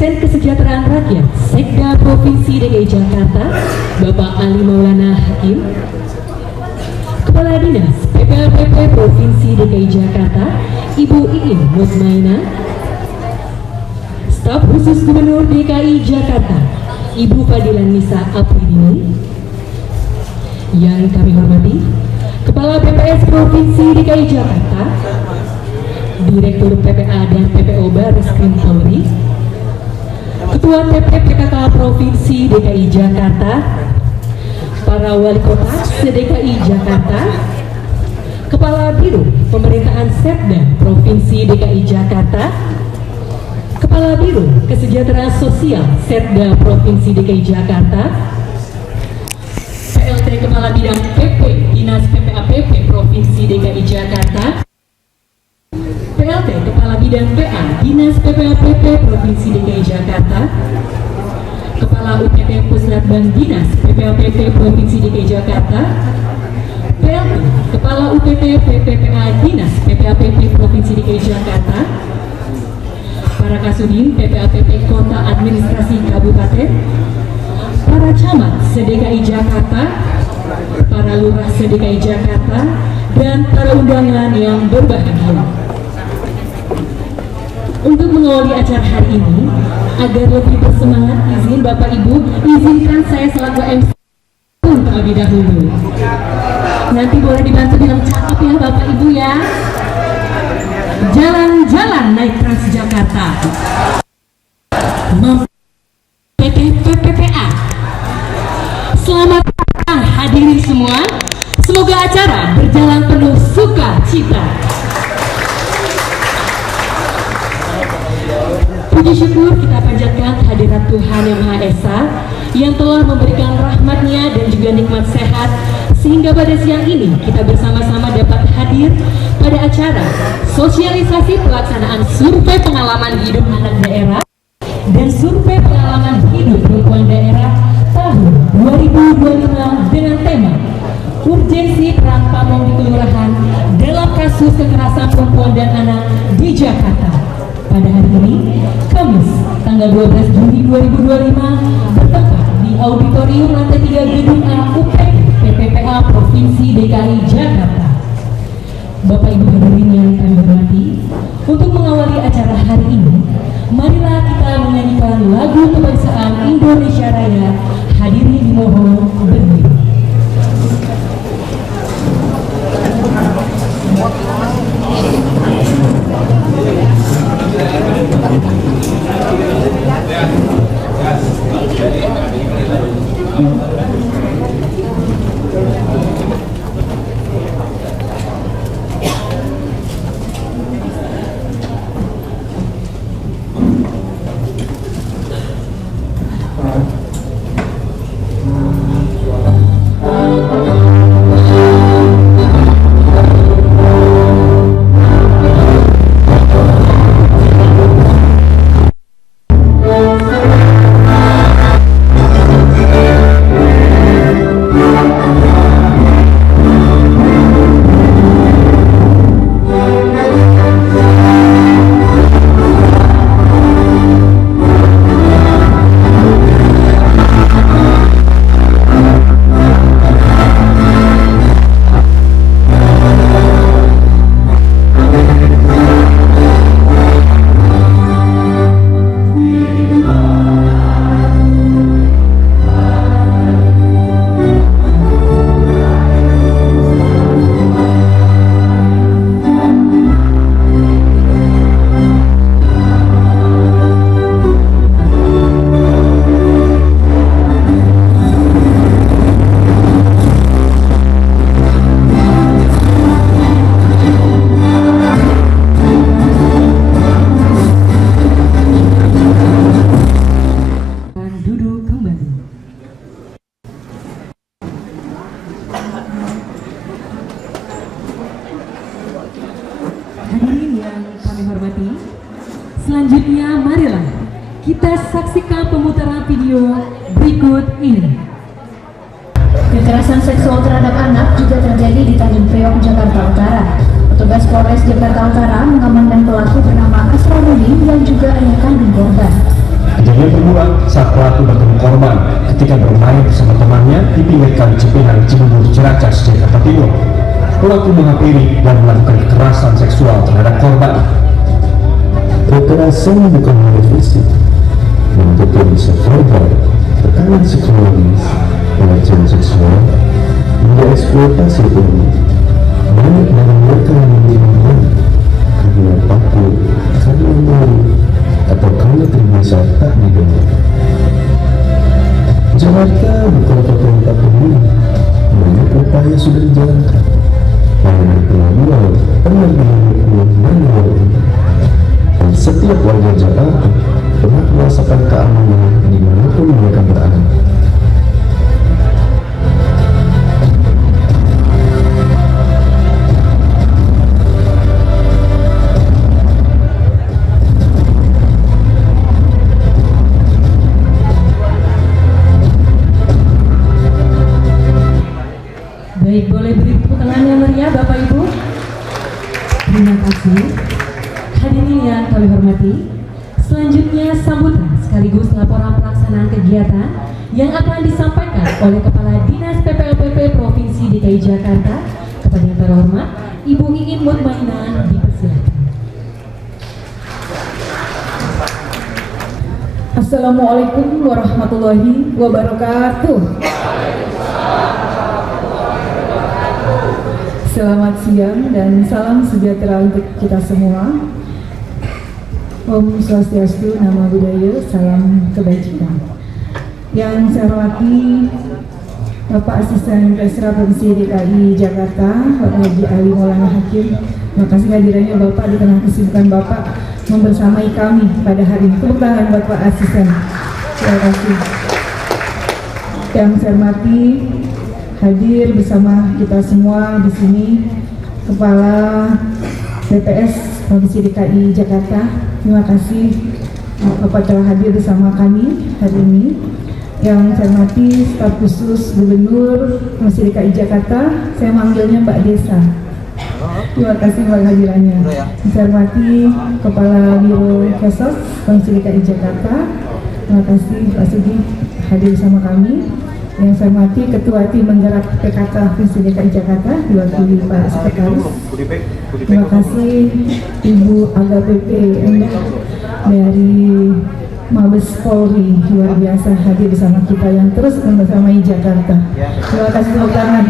Asisten Kesejahteraan Rakyat Sekda Provinsi DKI Jakarta, Bapak Ali Maulana Hakim, Kepala Dinas PPLPP Provinsi DKI Jakarta, Ibu Iin Mutmaina, Staf Khusus Gubernur DKI Jakarta, Ibu Fadilan Nisa Apridini, yang kami hormati Kepala BPS Provinsi DKI Jakarta, Direktur PPA dan PPO Barreskrim Polri, Ketua TP-PKK Provinsi DKI Jakarta, para wali kota se-DKI Jakarta, Kepala Biro Pemerintahan Setda Provinsi DKI Jakarta, Kepala Biro Kesejahteraan Sosial Setda Provinsi DKI Jakarta, PLT Kepala Bidang PP Dinas PPAPP Provinsi DKI Jakarta, PLT Kepala Bidang PA Dinas PPAPP Provinsi DKI Jakarta, Kepala UPT Puslatbang Dinas PPAPP Provinsi DKI Jakarta, PLT Kepala UPT PPPA Dinas PPAPP Provinsi DKI Jakarta, para Kasudin PPAPP Kota Administrasi Kabupaten, para camat se-DKI Jakarta, para lurah se-DKI Jakarta, dan para undangan yang berbahagia. Untuk mengawali acara hari ini, agar lebih bersemangat, izin Bapak Ibu, izinkan saya selaku MC terlebih dahulu. Nanti boleh dibantu bilang cakep ya Bapak Ibu ya. Jalan-jalan naik Transjakarta. PT PPPA. Selamat datang hadirin semua. Semoga acara berjalan penuh sukacita. Puji syukur kita panjatkan kehadirat Tuhan Yang Maha Esa yang telah memberikan rahmat-Nya dan juga nikmat sehat sehingga pada siang ini kita bersama-sama dapat hadir pada acara sosialisasi pelaksanaan survei pengalaman hidup anak daerah dan survei pengalaman hidup perempuan daerah tahun 2025 dengan tema urgensi peran pamong di kelurahan dalam kasus kekerasan perempuan dan anak di Jakarta. Pada hari ini, Kamis, tanggal 12 Juni 2025, bertempat di Auditorium Lantai 3 Gedung A UP PPPA Provinsi DKI Jakarta. Bapak Ibu hadirin yang kami hormati, untuk mengawali acara hari ini, marilah kita menyanyikan lagu kebangsaan Indonesia Raya. Hadirin dimohon berdiri. Selanjutnya, marilah kita saksikan pemutaran video berikut ini. Kekerasan seksual terhadap anak juga terjadi di Tanjung Priok, Jakarta Utara. Petugas Polres Jakarta Utara mengamankan pelaku bernama Asrorudin yang juga ayah kandung korban. Kejadian bermula saat pelaku bertemu korban ketika bermain bersama temannya di pinggir kali Cipinang, Cibubur, Ciracas, Jakarta Timur. Pelaku menghampiri dan melakukan kekerasan seksual terhadap korban. Kekerasan bukan hanya fisik, namun juga bisa verbal, tekanan psikologis, pelecehan seksual, hingga eksploitasi ekonomi. Banyak dari mereka yang meninggal karena takut, karena malu, atau karena terbiasa tak didengar. Jakarta bukan kota yang tak peduli. Banyak upaya sudah dijalankan. Layanan pengaduan, pendampingan dan layanan. Dan setiap warga Jakarta berhak merasakan keamanan dimanapun mereka berada. Baik, boleh beri tepuk tangan yang meriah Bapak Ibu. Terima kasih. Hadirin yang kami hormati, selanjutnya sambutan sekaligus laporan pelaksanaan kegiatan yang akan disampaikan oleh Kepala Dinas PPLPP Provinsi DKI Jakarta. Kepada yang terhormat Ibu Iin Mutmainah, dipersilakan. Assalamualaikum warahmatullahi wabarakatuh. Selamat siang dan salam sejahtera untuk kita semua. Om Swastiastu, Namo Buddhaya, salam kebajikan. Yang saya hormati Bapak Asisten Kesra Provinsi DKI Jakarta, Bapak Haji Ali Maulana Hakim. Terima kasih hadirannya Bapak di tengah kesibukan Bapak membersamai kami pada hari ini. Tepuk tangan buat Pak Asisten. Terima kasih. Yang saya hormati hadir bersama kita semua di sini Kepala BPS Provinsi DKI Jakarta. Terima kasih Bapak telah hadir bersama kami hari ini. Yang saya hormati staf khusus Gubernur Provinsi DKI Jakarta, saya manggilnya Mbak Desa. Terima kasih Mbak hadirannya. Saya hormati Kepala Biro Kesos Provinsi DKI Jakarta. Terima kasih Pak Sugi hadir bersama kami. Yang saya hormati Ketua Tim Menggerak PKK Provinsi DKI Jakarta diwakili Pak Sekretaris. Terima kasih Ibu Aga PP dari Mabes Polri, luar biasa hadir bersama kita yang terus membersamai Jakarta. Terima kasih tepuk tangan.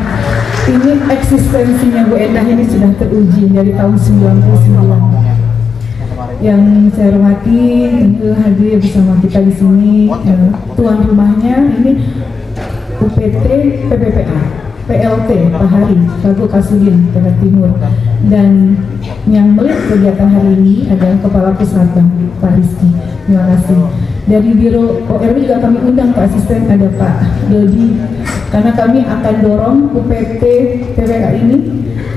Ini eksistensinya Bu Endah ini sudah teruji dari tahun 99. Yang saya hormati tentu hadir bersama kita di sini tuan rumahnya ini UPT PPPA, PLT Pak Hari, Ragu Kasudin, Jakarta Timur. Dan yang melihat kegiatan hari ini adalah Kepala Pusatbang, Pak Rizky. Terima kasih. Dari Biro ORW juga kami undang Pak Asisten, ada Pak Dodi, karena kami akan dorong UPT PPPA ini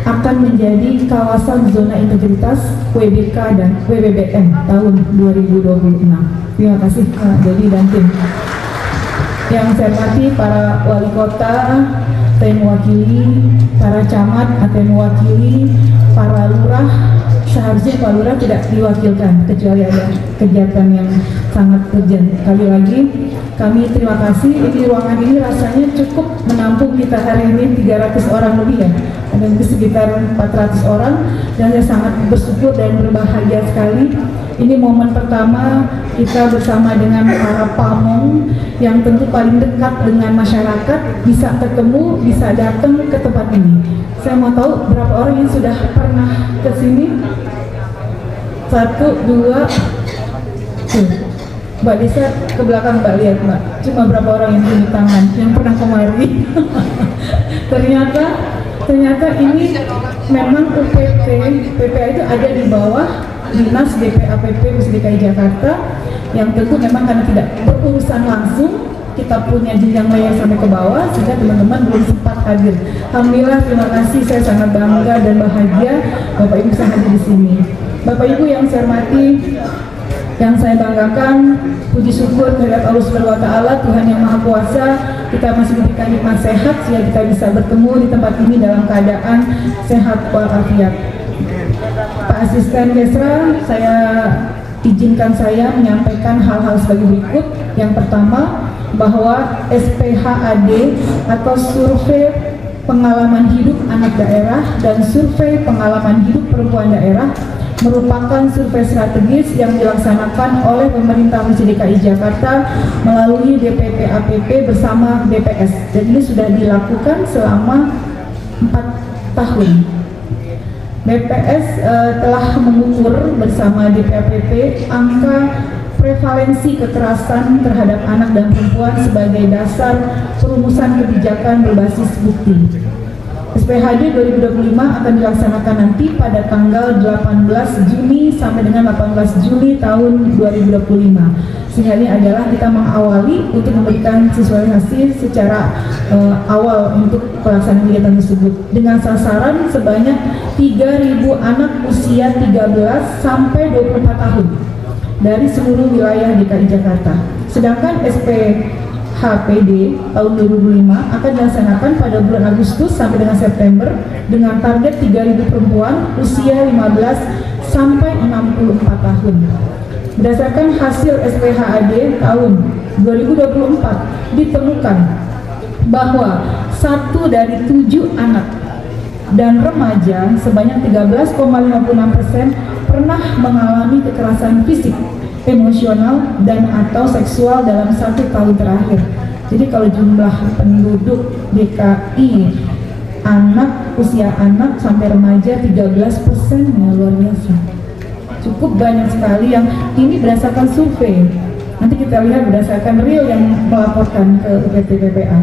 akan menjadi kawasan zona integritas WBK dan WBBM tahun 2026. Terima kasih Pak Dodi dan tim. Yang saya hormati para wali kota, saya mewakili, para camat, atau mewakili, para lurah. Seharusnya Pak Lurah tidak diwakilkan kecuali ada kegiatan yang sangat urgent. Sekali lagi kami terima kasih. Ini ruangan ini rasanya cukup menampung kita hari ini 300 orang lebih ya. Ada mungkin sekitar 400 orang dan saya sangat bersyukur dan berbahagia sekali. Ini momen pertama kita bersama dengan para pamong yang tentu paling dekat dengan masyarakat, bisa ketemu, bisa datang ke tempat ini. Saya mau tahu berapa orang yang sudah pernah ke sini? 1, 2, tuh. Mbak Desa ke belakang Mbak lihat Mbak, cuma berapa orang yang tunjuk tangan yang pernah kemari. ternyata ini memang UPT PPA itu ada di bawah Dinas DPAPP Provinsi DKI Jakarta, yang tentu memang karena tidak berurusan langsung, kita punya jenjang layar sampai ke bawah sehingga teman-teman belum sempat hadir. Alhamdulillah, terima kasih, saya sangat bangga dan bahagia Bapak Ibu bisa hadir di sini. Bapak Ibu yang saya hormati, yang saya banggakan, puji syukur kehadirat Allah Subhanahu wa taala, Tuhan yang Maha Kuasa, kita masih diberikan nikmat sehat sehingga kita bisa bertemu di tempat ini dalam keadaan sehat walafiat. Pak Asisten Kesra, saya izinkan saya menyampaikan hal-hal sebagai berikut. Yang pertama, bahwa SPHAD atau Survei Pengalaman Hidup Anak Daerah dan Survei Pengalaman Hidup Perempuan Daerah merupakan survei strategis yang dilaksanakan oleh pemerintah Provinsi DKI Jakarta melalui DPP-APP bersama BPS, dan ini sudah dilakukan selama 4 tahun. BPS telah mengukur bersama DPP-APP angka prevalensi kekerasan terhadap anak dan perempuan sebagai dasar perumusan kebijakan berbasis bukti. SPHD 2025 akan dilaksanakan nanti pada tanggal 18 Juni sampai dengan 18 Juli tahun 2025. Sehingga ini adalah kita mengawali untuk memberikan siswanisasi secara awal untuk pelaksanaan kegiatan tersebut dengan sasaran sebanyak 3.000 anak usia 13 sampai 24 tahun dari seluruh wilayah DKI Jakarta. Sedangkan SPHPD tahun 2005 akan dilaksanakan pada bulan Agustus sampai dengan September dengan target 3.000 perempuan usia 15 sampai 64 tahun. Berdasarkan hasil SPHAD tahun 2024 ditemukan bahwa 1 dari 7 anak dan remaja sebanyak 13,56% pernah mengalami kekerasan fisik, emosional, dan atau seksual dalam 1 tahun terakhir. Jadi kalau jumlah penduduk DKI usia anak sampai remaja 13%, ya luar biasa. Cukup banyak sekali yang ini berdasarkan survei. Nanti kita lihat berdasarkan real yang melaporkan ke UPT-PPA.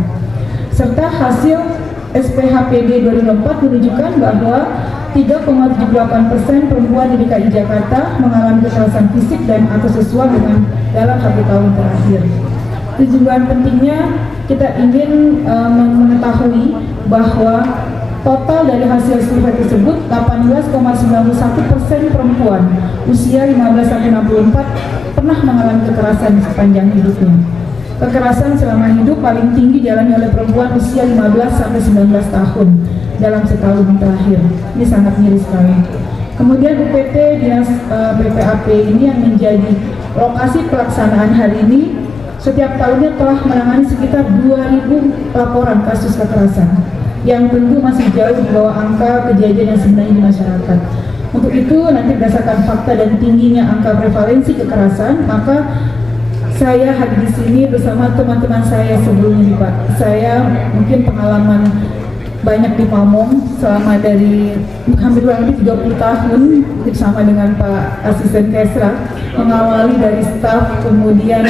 Serta hasil SPHPD 2004 menunjukkan bahwa 3,78% perempuan di DKI Jakarta mengalami kekerasan fisik dan atau seksual dalam 1 tahun terakhir. Tujuan pentingnya kita ingin mengetahui bahwa total dari hasil survei tersebut 18,91% perempuan usia 15-64 pernah mengalami kekerasan sepanjang hidupnya. Kekerasan selama hidup paling tinggi dialami oleh perempuan usia 15-19 tahun dalam setahun terakhir. Ini sangat miris sekali. Kemudian UPT Dinas BPAP ini yang menjadi lokasi pelaksanaan hari ini setiap tahunnya telah menangani sekitar 2.000 laporan kasus kekerasan yang tentu masih jauh di bawah angka kejadian yang sebenarnya di masyarakat. Untuk itu nanti berdasarkan fakta dan tingginya angka prevalensi kekerasan, maka saya hadir di sini bersama teman-teman saya sebelumnya, Pak. Saya mungkin pengalaman banyak di Pamong selama dari hampir kurang lebih 30 tahun bersama dengan Pak Asisten Kesra, mengawali dari staf, kemudian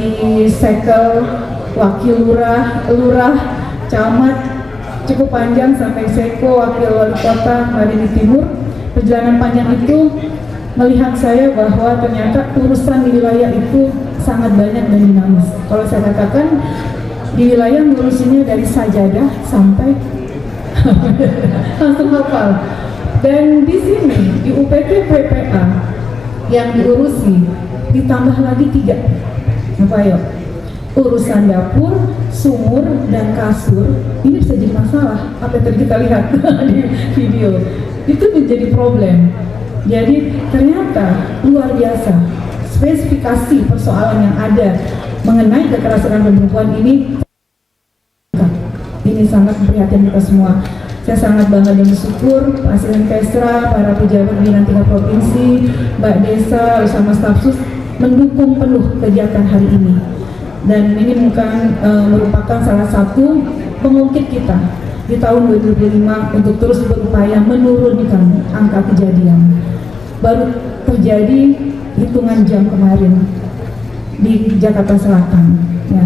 di sekel, wakil lurah, camat, cukup panjang sampai seko, wakil wali kota Marini Timur. Perjalanan panjang itu melihat saya bahwa ternyata urusan di wilayah itu sangat banyak dan dinamis. Kalau saya katakan di wilayah ngurusinnya dari sajadah sampai langsung hafal. Dan di sini di UPT PPA yang diurusi ditambah lagi 3. Apa ya? Urusan dapur, sumur, dan kasur. Ini bisa jadi masalah. Apa yang tadi kita lihat di video itu menjadi problem. Jadi ternyata luar biasa spesifikasi persoalan yang ada mengenai kekerasan perempuan ini sangat memprihatinkan kita semua. Saya sangat bangga dan bersyukur Asisten Kesra, para pejabat pimpinan tingkat provinsi, Mbak Desa bersama staf sus mendukung penuh kegiatan hari ini. Dan ini merupakan salah satu pengungkit kita di tahun 2025 untuk terus berupaya menurunkan angka kejadian. Baru terjadi hitungan jam kemarin di Jakarta Selatan. Ya.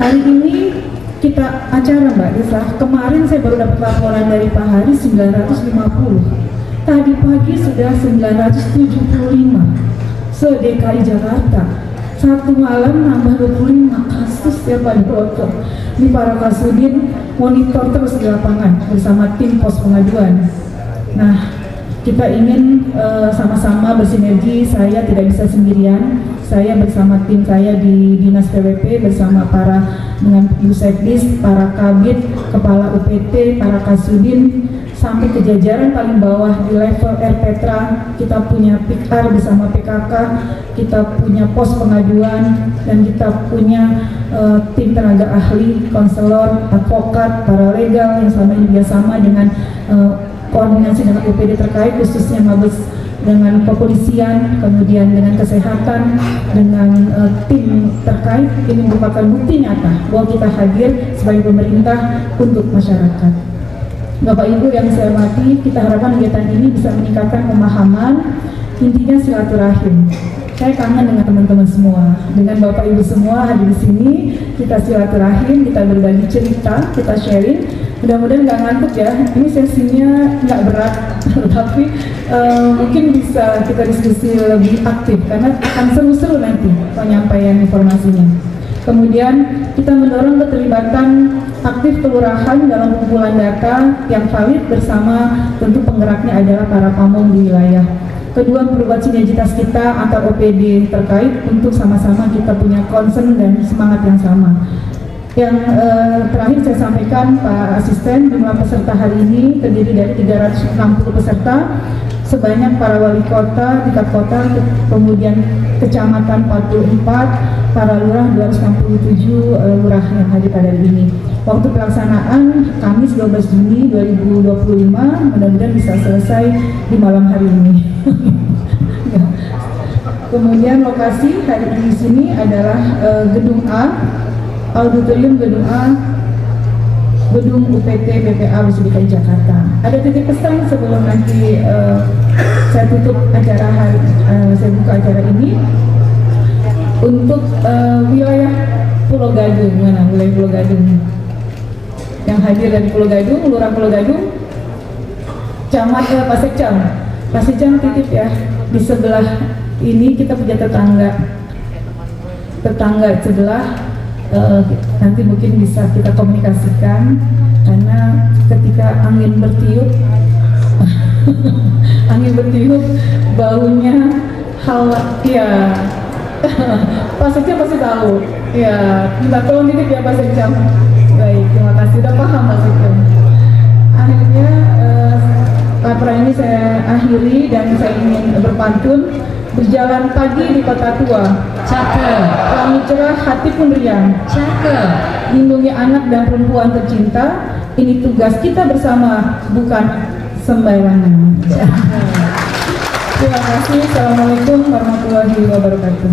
Hari ini kita acara Mbak Desa, kemarin saya baru dapat laporan dari Pak Hari 950. Tadi pagi sudah 975 se-DKI Jakarta. Satu malam nambah 25 kasus ya Pak Direktur. Ini para Kasudin monitor terus di lapangan bersama tim pos pengaduan. Nah, kita ingin sama-sama bersinergi. Saya tidak bisa sendirian. Saya bersama tim saya di Dinas PWP bersama dengan Ibu Sekdis, para Kabid, Kepala UPT, para Kasudin, sampai ke jajaran paling bawah di level RPTRA. Kita punya PIKAR bersama PKK, kita punya pos pengaduan, dan kita punya tim tenaga ahli, konselor, advokat, paralegal yang selama ini bekerjasama dengan koordinasi dengan UPD terkait, khususnya Mabes dengan kepolisian, kemudian dengan kesehatan, dengan tim terkait. Ini merupakan bukti nyata bahwa kita hadir sebagai pemerintah untuk masyarakat. Bapak Ibu yang saya hormati, kita harapkan kegiatan ini bisa meningkatkan pemahaman, intinya silaturahim. Saya kangen dengan teman-teman semua, dengan Bapak Ibu semua hadir di sini. Kita silaturahim, kita berbagi cerita, kita sharing. Mudah-mudahan nggak ngantuk ya. Ini sesinya nggak berat, tapi mungkin bisa kita diskusi lebih aktif karena akan seru-seru nanti penyampaian informasinya. Kemudian kita mendorong keterlibatan aktif kelurahan dalam pengumpulan data yang valid bersama tentu penggeraknya adalah para pamong di wilayah. Kedua, memperkuat sinergitas kita antar OPD terkait untuk sama-sama kita punya concern dan semangat yang sama. Yang terakhir saya sampaikan Pak Asisten, jumlah peserta hari ini terdiri dari 360 peserta, sebanyak para wali kota, tingkat kota, kemudian kecamatan 44, para lurah 267 lurah yang hadir pada hari ini. Waktu pelaksanaan Kamis 12 Juni 2025, mudah-mudahan bisa selesai di malam hari ini. Kemudian lokasi hari ini di sini adalah Gedung A, Auditorium Gedung A, Gedung UPT BPA DKI Jakarta. Ada titip pesan sebelum nanti saya tutup acara saya buka acara ini untuk wilayah Pulau Gadung. Mana wilayah Pulau Gadung? Yang hadir dari Pulau Gadung, Lurah Pulau Gadung, Camat Pasekcam. Pasekcam titip ya. Di sebelah ini kita punya tetangga sebelah. Nanti mungkin bisa kita komunikasikan karena ketika angin bertiup baunya ya Pak Sekcam pasti tahu ya, minta tolong titip ya Pak Sekcam. Baik, terima kasih, udah paham Pak Sekcam. Akhirnya laporan ini saya akhiri dan saya ingin berpantun. Berjalan pagi di kota tua, Cakep. langit cerah, hati pun riang. Cakep. Lindungi anak dan perempuan tercinta. Ini tugas kita bersama, bukan sembarangan. Terima kasih. Assalamualaikum warahmatullahi wabarakatuh.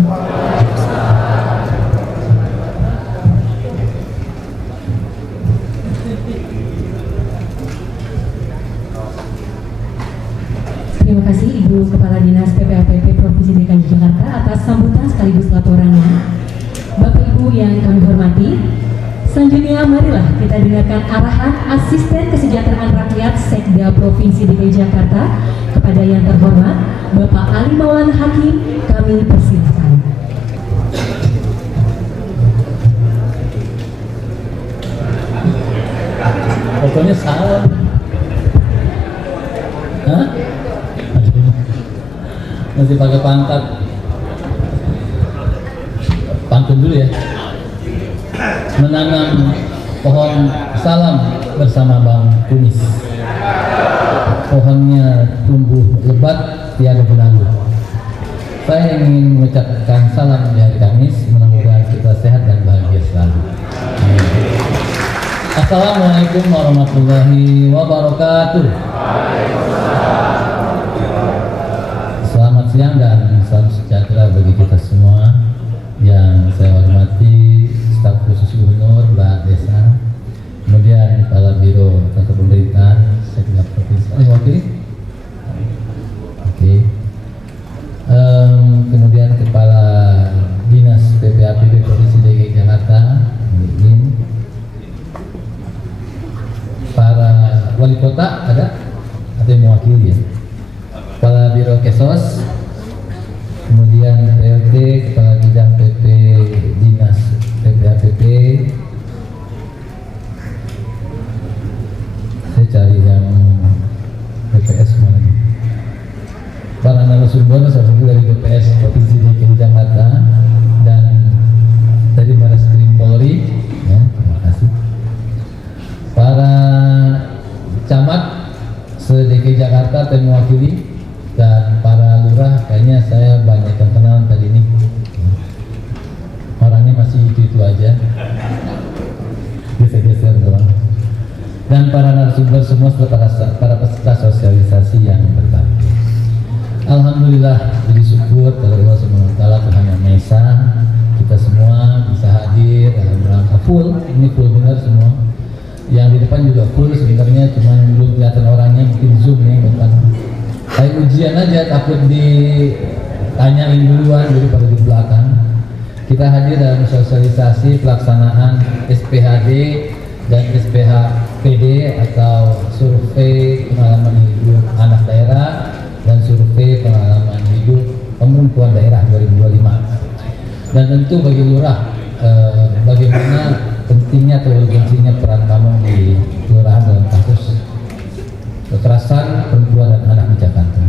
Terima kasih Ibu Kepala Dinas PPAPP Provinsi DKI Jakarta atas sambutan sekaligus laporannya. Bapak Ibu yang kami hormati, selanjutnya marilah kita dengarkan arahan Asisten Kesejahteraan Rakyat Sekda Provinsi DKI Jakarta kepada yang terhormat Bapak Ali Maulana Hakim. Kami persilakan. Pokoknya salah. Hah? Masih pakai pangkat. Pantun dulu ya. Menanam pohon salam bersama Bang Kumis. Pohonnya tumbuh lebat tiada benalu. Saya ingin mengucapkan salam di hari Kamis, mudah-mudahan kita sehat dan bahagia selalu. Assalamualaikum warahmatullahi wabarakatuh. Selamat siang dan salam sejahtera bagi kita semua. Yang saya hormati staf khusus gubernur, Mbak Desa, kemudian Kepala Biro Tata Pemerintahan Sekda Provinsi. Wakil? Oke. Kemudian Kepala Dinas PPAPP Provinsi DKI Jakarta, para wali kota ada yang mewakili ya. Kepala Biro Kesos, kemudian PLT, Kepala Bidang PP Dinas PPAPP. Saya cari yang BPS mana nih? Para narasumber salah satu dari BPS Provinsi DKI Jakarta dan dari Barreskrim Polri, ya, terima kasih. Para camat camat yang mewakili dan para lurah, kayaknya saya banyak yang kenal tadi ini. Orangnya masih itu aja, geser-geser doang. Dan para narasumber semua para peserta sosialisasi yang berbakti. Alhamdulillah, puji syukur kepada Allah Subhanahu wa Ta'ala, Tuhan Yang Maha Esa, kita semua bisa hadir dalam rangka full. Ini full benar semua. Yang di depan juga full sebenarnya, cuma belum kelihatan orangnya, mungkin zoom nih bukan. Kayak ujian aja, takut ditanyain duluan daripada di belakang. Kita hadir dalam sosialisasi pelaksanaan SPHD dan SPHPD atau survei pengalaman hidup anak daerah dan survei pengalaman hidup perempuan daerah 2025. Dan tentu bagi lurah, bagaimana pentingnya atau urgensinya peran kamu di kelurahan dalam kasus kekerasan perempuan dan anak di Jakarta.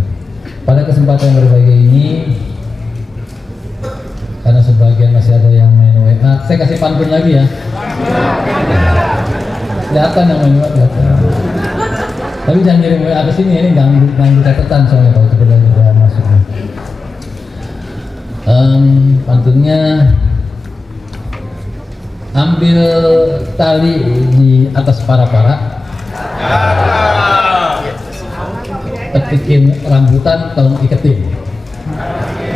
Pada kesempatan yang berbahagia ini, karena sebagian masih ada yang main WA, saya kasih pantun lagi ya. Datang yang main WA, datang. Tapi jangan kirim WA ke sini, ini ganggu catatan soalnya kalau sudah masuk. Pantunnya, ambil tali di atas para-para, petikin rambutan, tolong iketin.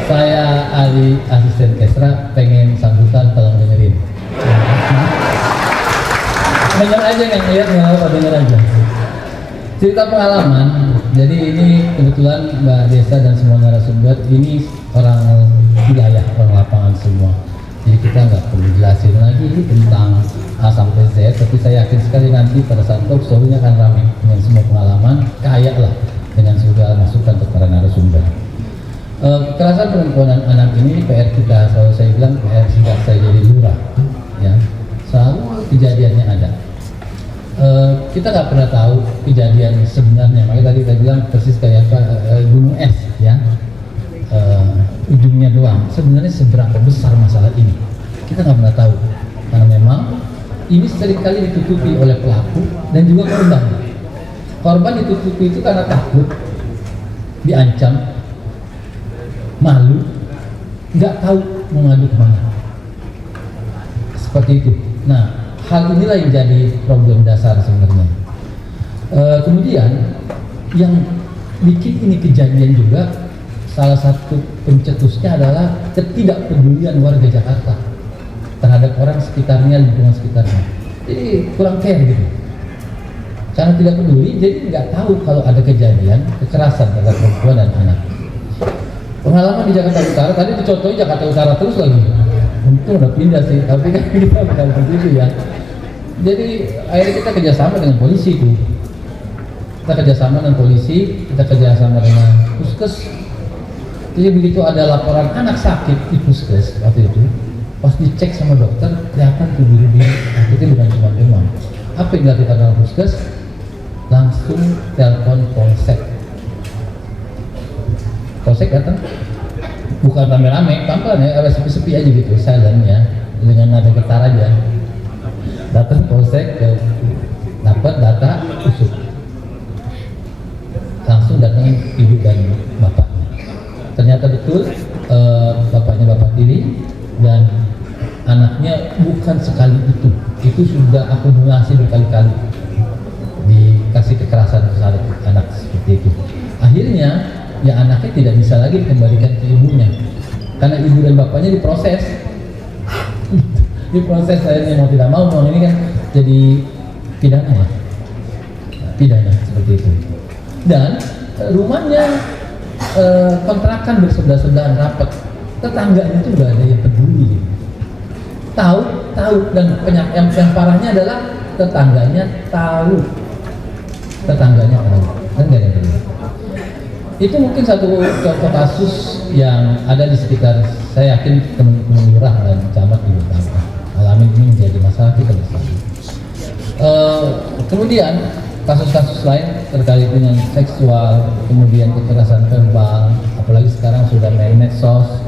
Saya Ali, asisten Kesra, pengen sambutan, tolong dengerin. Dengar aja yang lihat, nggak apa, denger aja. Cerita pengalaman. Jadi ini kebetulan Mbak Desa dan semua narasumber ini orang wilayah, orang lapangan semua. Jadi kita nggak perlu jelasin lagi tentang A sampai Z, tapi saya yakin sekali nanti pada saat talk show-nya akan ramai dengan semua pengalaman, kaya lah dengan segala masukan untuk para narasumber. Kekerasan perempuan dan anak ini PR kita, selalu saya bilang PR sejak saya jadi lurah, ya, selalu kejadiannya ada. Kita nggak pernah tahu kejadian sebenarnya, makanya tadi saya bilang persis kayak gunung es, ya, ujungnya doang. Sebenarnya seberapa besar masalah ini kita nggak pernah tahu, karena memang ini seringkali ditutupi oleh pelaku dan juga korban. Korban ditutupi itu karena takut, diancam, malu, nggak tahu mau ngadu kemana, seperti itu. Nah, hal inilah yang jadi problem dasar sebenarnya. Kemudian yang bikin ini kejadian juga, salah satu pencetusnya adalah ketidakpedulian warga Jakarta terhadap orang sekitarnya, lingkungan sekitarnya. Jadi kurang care gitu. Karena tidak peduli, jadi nggak tahu kalau ada kejadian kekerasan terhadap perempuan dan anak. Pengalaman di Jakarta Utara, tadi dicontohin Jakarta Utara terus lagi. Untung udah pindah sih, tapi kan kita bukan begitu ya. Jadi akhirnya kita kerjasama dengan polisi itu. Kita kerjasama dengan polisi, kita kerjasama dengan puskes. Jadi begitu ada laporan anak sakit di puskes waktu itu, pas dicek sama dokter, kelihatan tuh biru-biru, itu bukan cuma demam. Apa yang dilakukan dalam puskes? Langsung telepon polsek. Polsek datang, bukan rame-rame, pelan-pelan ya, sepi-sepi aja gitu, silent ya, dengan nada getar aja. Datang polsek, dapat data, usut. Langsung datangin ibu dan bapaknya. Ternyata betul, bapaknya bapak tiri dan anaknya bukan sekali itu sudah akumulasi berkali-kali dikasih kekerasan terhadap anak seperti itu. Akhirnya ya anaknya tidak bisa lagi dikembalikan ke ibunya karena ibu dan bapaknya diproses. Diproses, akhirnya mau tidak mau ini kan jadi pidana ya, pidana seperti itu. Dan rumahnya kontrakan bersebelah-sebelahan rapat, tetangganya itu nggak ada yang peduli. Tahu dan yang parahnya adalah tetangganya tahu kan nggak ada yang peduli. Itu mungkin satu contoh kasus yang ada di sekitar, saya yakin teman-teman lurah dan camat juga alami ini menjadi masalah kita bersama. Kemudian kasus-kasus lain terkait dengan seksual, kemudian kekerasan verbal, apalagi sekarang sudah main medsos,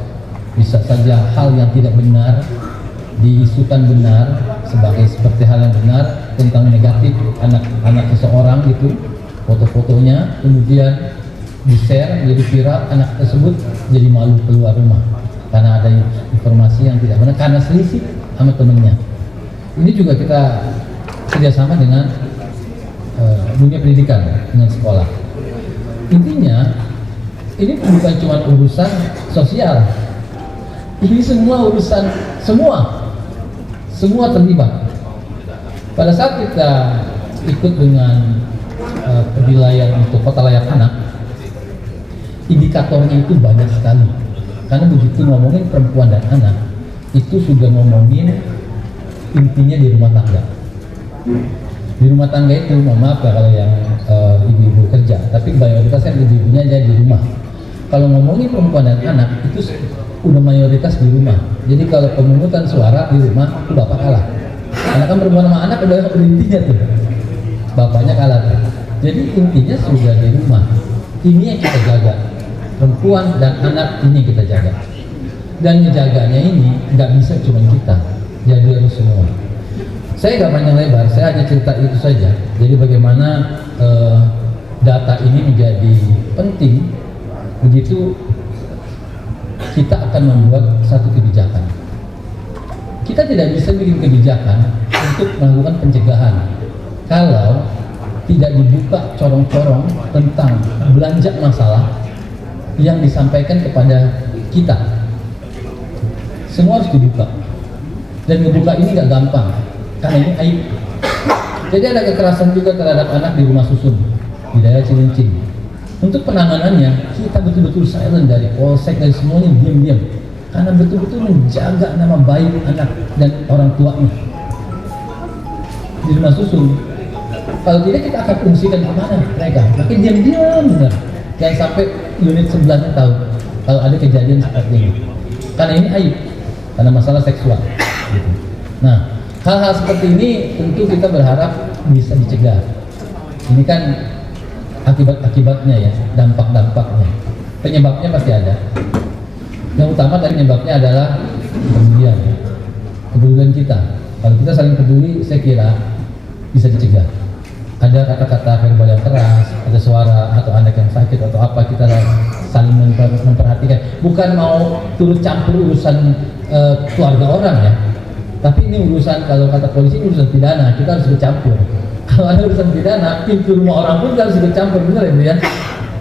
bisa saja hal yang tidak benar diisukan benar seperti hal yang benar tentang negatif anak seseorang gitu, foto-fotonya, kemudian di-share, jadi viral, anak tersebut jadi malu keluar rumah karena ada informasi yang tidak benar, karena selisih sama temennya. Ini juga kita kerjasama dengan dunia pendidikan, dengan sekolah. Intinya ini bukan cuma urusan sosial, ini semua urusan, semua terlibat. Pada saat kita ikut dengan penilaian untuk kota layak anak, indikatornya itu banyak sekali. Karena begitu ngomongin perempuan dan anak, itu sudah ngomongin intinya di rumah tangga. Di rumah tangga itu, mohon maaf ya kalau yang ibu-ibu kerja, tapi mayoritasnya ibu-ibunya aja di rumah. Kalau ngomongin perempuan dan anak, itu udah mayoritas di rumah. Jadi kalau pemungutan suara di rumah, itu bapak kalah. Karena kan perempuan sama anak udah intinya tuh, bapaknya kalah tuh. Jadi intinya sudah di rumah. Ini yang kita jaga, perempuan dan anak ini kita jaga. Dan ngejaganya ini nggak bisa cuma kita, jadi harus semua. Saya nggak panjang lebar, saya hanya cerita itu saja. Jadi bagaimana data ini menjadi penting, begitu kita akan membuat satu kebijakan. Kita tidak bisa bikin kebijakan untuk melakukan pencegahan kalau tidak dibuka corong-corong tentang belanja masalah yang disampaikan kepada kita. Semua harus dibuka, dan ngebuka ini nggak gampang karena ini aib. Jadi ada kekerasan juga terhadap anak di rumah susun di daerah Cilincing. Untuk penanganannya kita betul-betul silent, dari polsek, dari semuanya diam-diam, karena betul-betul menjaga nama baik anak dan orang tuanya di rumah susun. Kalau tidak kita akan fungsikan kemana mereka, makin diam-diam benar. Jangan sampai unit sebelahnya tahu kalau ada kejadian seperti ini, karena ini aib, karena masalah seksual gitu. Nah, hal-hal seperti ini tentu kita berharap bisa dicegah. Ini kan akibat-akibatnya ya, dampak-dampaknya, penyebabnya pasti ada. Yang utama dari penyebabnya adalah kepedulian kita. Kalau kita saling peduli, saya kira bisa dicegah. Ada kata-kata verbal yang keras, ada suara atau anak yang sakit atau apa, kita saling memperhatikan. Bukan mau turut campur urusan keluarga orang ya, tapi ini urusan, kalau kata polisi ini urusan pidana, kita harus bercampur. Kalau ada urusan pidana, pintu rumah orang pun harus bercampur, benar ya?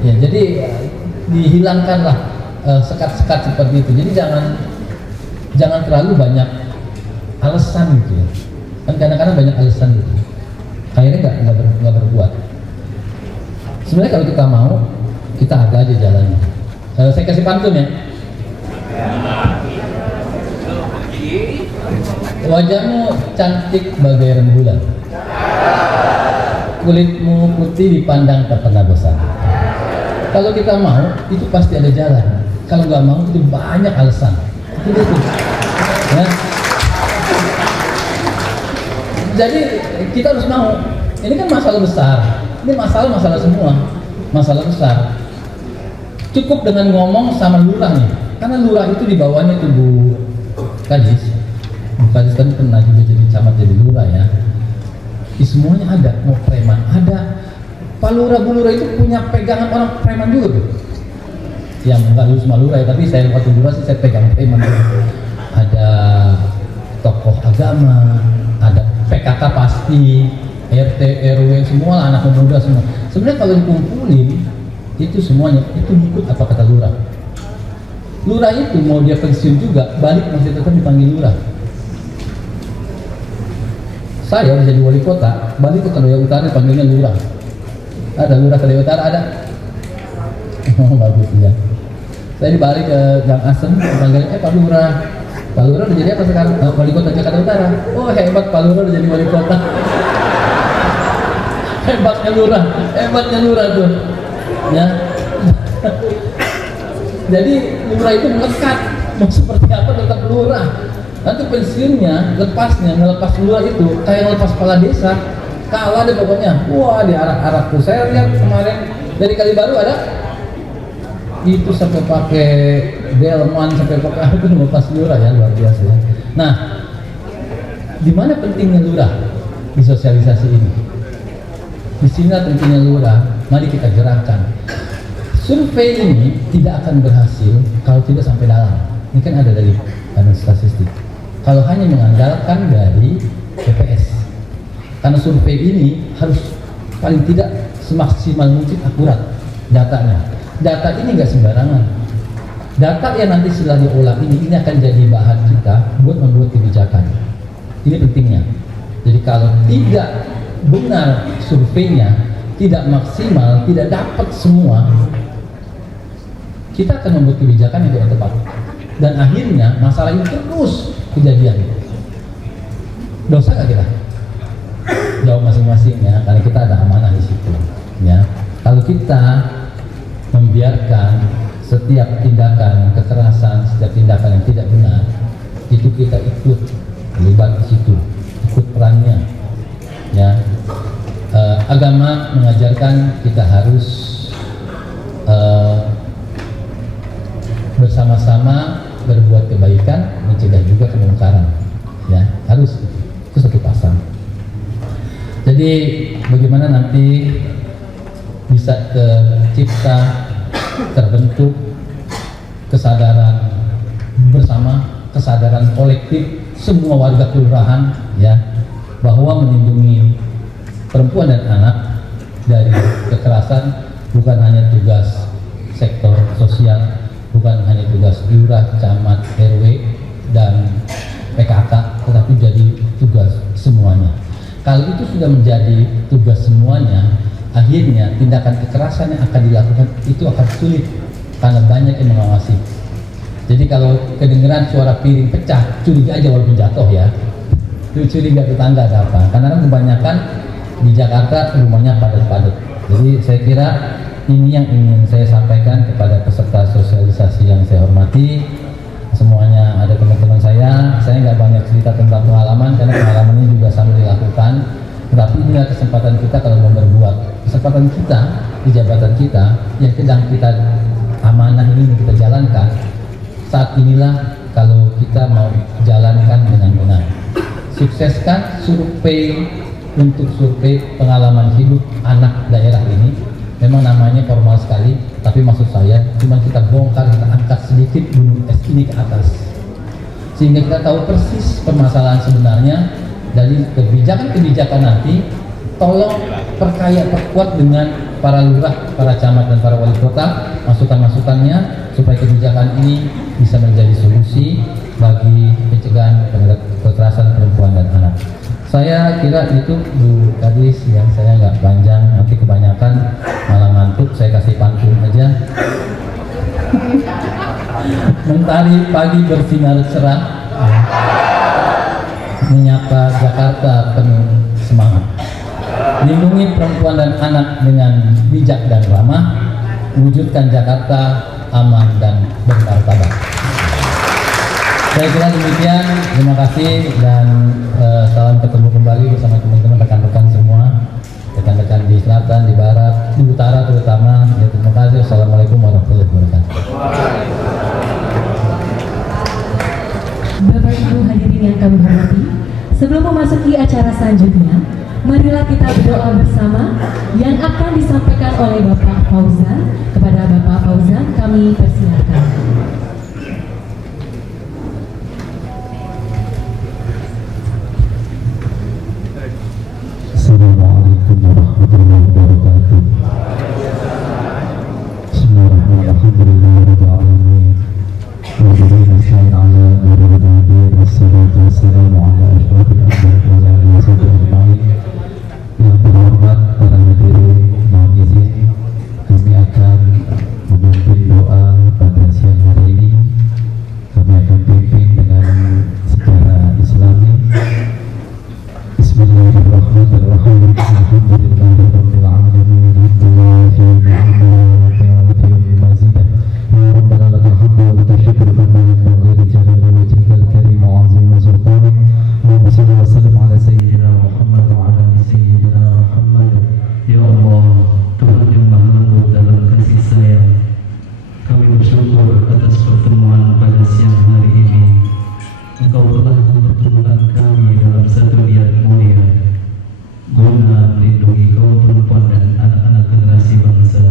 Ya, jadi dihilangkanlah sekat-sekat seperti itu. Jadi jangan terlalu banyak alasan gitu ya. Kan kadang-kadang banyak alasan gitu, akhirnya nggak berbuat. Sebenarnya kalau kita mau, kita ada aja jalannya. Saya kasih pantun ya. Wajahmu cantik bagai rembulan, kulitmu putih dipandang tak pernah bosan. Kalau kita mau, itu pasti ada jalan. Kalau nggak mau, itu banyak alasan. Itu. Ya. Jadi kita harus mau. Ini kan masalah besar. Ini masalah semua. Masalah besar. Cukup dengan ngomong sama lurah nih. Karena lurah itu di bawahnya tuh Bu Kadis. Bu Kadis kan pernah juga jadi camat, jadi lurah ya. Di semuanya ada. Mau preman ada. Pak Lurah, Bu Lurah itu punya pegangan orang preman juga tuh. Yang nggak lulus sama lurah ya, tapi saya waktu lurah sih saya pegang preman juga. Ada tokoh agama, ada PKK pasti, RT, RW, semua anak muda semua. Sebenarnya kalau dikumpulin itu semuanya, itu ikut apa kata lurah. Lurah itu mau dia pensiun juga, balik masih tetap dipanggil lurah. Saya udah jadi wali kota, balik ke Kedai Utara dipanggilnya lurah. Ada lurah Kedai Utara ada. Oh bagus ya. Saya dibalik ke Gang Asem, dipanggilnya Pak Lurah. Pak Lurah udah jadi apa sekarang? Wali kota Jakarta Utara. Oh hebat, Pak Lurah udah jadi wali kota. Hebatnya lurah tuh. Ya. Jadi lurah itu melekat. Mau seperti apa tetap lurah. Nanti pensiunnya, ngelepas lurah itu kayak ngelepas kepala desa. Kalah deh pokoknya. Wah, diarak-arak tuh. Saya lihat kemarin dari Kalibaru ada itu sampai pakai delman, sampai pakai apa itu ngelepas lurah ya, luar biasa ya. Nah, di mana pentingnya lurah di sosialisasi ini? Di sini pentingnya lurah. Mari kita gerakkan. survei ini tidak akan berhasil kalau tidak sampai dalam. Ini kan ada dari statistik. Kalau hanya mengandalkan dari BPS, karena survei ini harus paling tidak semaksimal mungkin akurat datanya. Data ini nggak sembarangan. Data yang nanti setelah diolah ini akan jadi bahan kita buat membuat kebijakan. Ini pentingnya. Jadi kalau tidak benar surveinya, tidak maksimal, tidak dapat semua, kita akan membuat kebijakan yang tidak tepat. Dan akhirnya masalah ini terus kejadian. Dosa nggak kita? Jawab masing-masing ya, karena kita ada amanah di situ. Ya, kalau kita membiarkan setiap tindakan kekerasan, setiap tindakan yang tidak benar, itu kita ikut terlibat di situ, ikut perannya. Ya, agama mengajarkan kita harus bersama-sama berbuat kebaikan, mencegah juga kemungkaran. Ya, harus itu satu pasang. Jadi bagaimana nanti bisa tercipta, terbentuk kesadaran bersama, kesadaran kolektif semua warga kelurahan, ya, bahwa melindungi perempuan dan anak dari kekerasan bukan hanya tugas sektor sosial, bukan hanya tugas lurah, camat, RW dan PKK, tetapi jadi tugas semuanya. Kalau itu sudah menjadi tugas semuanya, akhirnya tindakan kekerasan yang akan dilakukan itu akan sulit karena banyak yang mengawasi. Jadi kalau kedengeran suara piring pecah, curiga aja walaupun jatuh ya. Curiga tetangga ada apa? Karena kan kebanyakan di Jakarta rumahnya padat-padat. Jadi saya kira ini yang ingin saya sampaikan kepada peserta sosialisasi yang saya hormati. Semuanya ada teman-teman saya nggak banyak cerita tentang pengalaman karena pengalaman ini juga sambil dilakukan. Tetapi inilah kesempatan kita kalau mau berbuat. Kesempatan kita di jabatan kita yang sedang kita amanah ini kita jalankan. Saat inilah kalau kita mau jalankan dengan benar. Sukseskan survei untuk survei pengalaman hidup anak daerah ini. Memang namanya formal sekali, tapi maksud saya cuma kita bongkar, kita angkat sedikit gunung es ini ke atas, sehingga kita tahu persis permasalahan sebenarnya. Dari kebijakan-kebijakan nanti, tolong perkuat dengan para lurah, para camat dan para wali kota, masukan-masukannya supaya kebijakan ini bisa menjadi solusi bagi pencegahan terhadap kekerasan perempuan dan anak. Saya kira itu Bu Kadis, yang saya nggak panjang, nanti kebanyakan malah ngantuk, saya kasih pantun aja. Mentari pagi bersinar cerah, menyapa Jakarta penuh semangat. Lindungi perempuan dan anak dengan bijak dan ramah, wujudkan Jakarta aman dan bermartabat. Saya kira demikian, terima kasih dan salam ketemu kembali bersama teman-teman rekan-rekan semua, rekan-rekan di selatan, di barat, di utara terutama. Ya, terima kasih. Assalamualaikum warahmatullahi wabarakatuh. Bapak Ibu hadirin yang kami hormati, sebelum memasuki acara selanjutnya, marilah kita berdoa bersama yang akan disampaikan oleh Bapak Fauzan. Kepada Bapak Fauzan kami persilakan. Assalamualaikum warahmatullahi wabarakatuh. Bismillahirrahmanirrahim. Wassalatu wassalamu ala asyrafil anbiya'i wal mursalin. Yang terhormat para hadirin, mohon izin kami akan memimpin doa pada siang hari ini. Kami akan pimpin dengan secara Islami. Bismillahirrahmanirrahim. Alhamdulillahirabbil alamin. Hamdan yuwafiqu mazidah. Ya Rabbana lakal hamdu wa lakal syukru kama yanbaghi li jalali wajhikal karim wa 'azimi sultanik. Allahumma shalli wa sallim ala sayyidina Muhammad wa ala ali sayyidina Muhammad. Ya Allah, Tuhan yang Maha Luhur dalam kasih sayang, kami bersyukur atas pertemuan pada siang hari ini. Engkau telah mempertemukan kami dalam satu niat mulia, guna melindungi kaum perempuan dan anak-anak generasi bangsa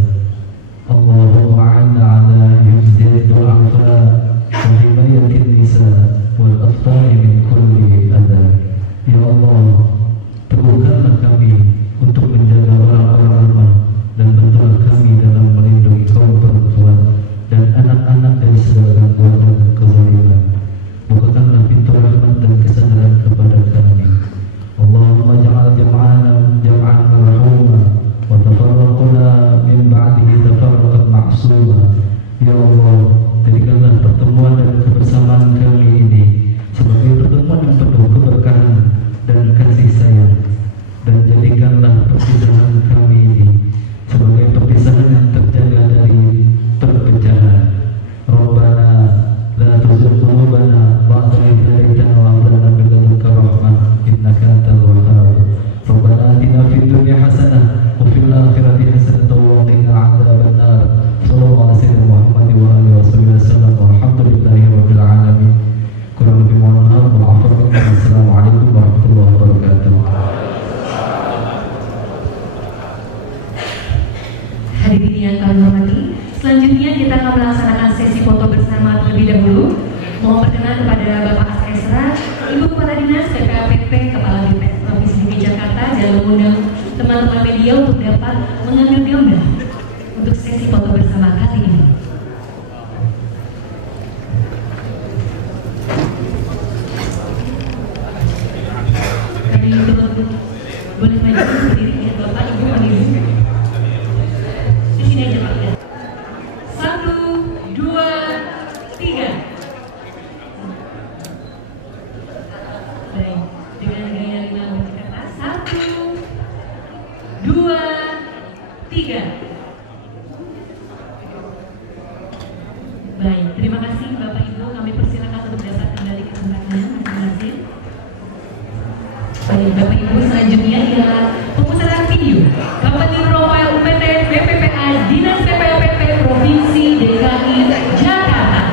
Ya Allah, jadikanlah pertemuan dan kebersamaan kami ini sebagai pertemuan yang penuh keberkahan dan kasih sayang, dan jadikanlah perpisahan kami ini sebagai perpisahan yang terjaga dari perpecahan. Rabbana la tuzigh qulubana ba'da idh hadaytana wa hab lana min ladunka rahmah innaka antal wahhab. Rabbana atina fid dunya hasanah wa fil akhirati hasanah wa qina adzabannar. Sallallahu alaihi wasallam Muhammad wa alihi wasallam walhamdulillahi rabbil alamin. Kurang lebih mohon maaf wal afwa minkum. Assalamualaikum warahmatullahi wabarakatuh. Hadirin yang kami hormati, selanjutnya kita akan melaksanakan sesi foto bersama terlebih dahulu. Mohon perkenan kepada Bapak Asesra, Ibu Kepala Dinas PPAPP, Kepala BPS Provinsi DKI Jakarta, dan mengundang teman-teman media untuk dapat mengambil gambar untuk sesi foto bersama kali ini. Kami boleh maju berdiri ya Bapak Ibu Hadirin. Di sini aja Pak ya. 1, 2, 3. Baik, dengan gaya 5 menit ke atas. 1, 2, 3. Baik, terima kasih Bapak Ibu. Kami persilakan untuk dapat kembali ke tempatnya masing-masing. Baik, Bapak Ibu, selanjutnya ialah pemutaran video company profile UPT BPPA Dinas PPAPP Provinsi DKI Jakarta.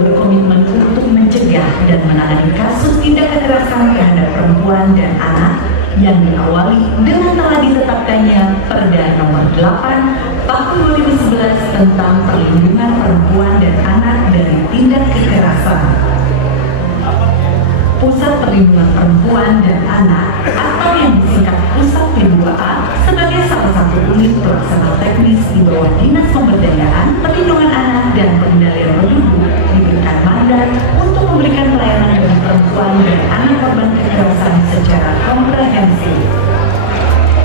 Berkomitmen untuk mencegah dan menangani kasus tindak kekerasan terhadap perempuan dan anak yang diawali dengan telah ditetapkannya Perda Nomor 8 Tahun 2011 tentang perlindungan perempuan dan anak dari tindak kekerasan. Pusat Perlindungan Perempuan dan Anak atau yang disingkat Pusat P2A sebagai salah satu unit pelaksana teknis di bawah Dinas Pemberdayaan Perlindungan Anak dan Pengendalian Penduduk diberikan mandat untuk memberikan pelayanan bagi perempuan dan anak korban kekerasan secara komprehensif.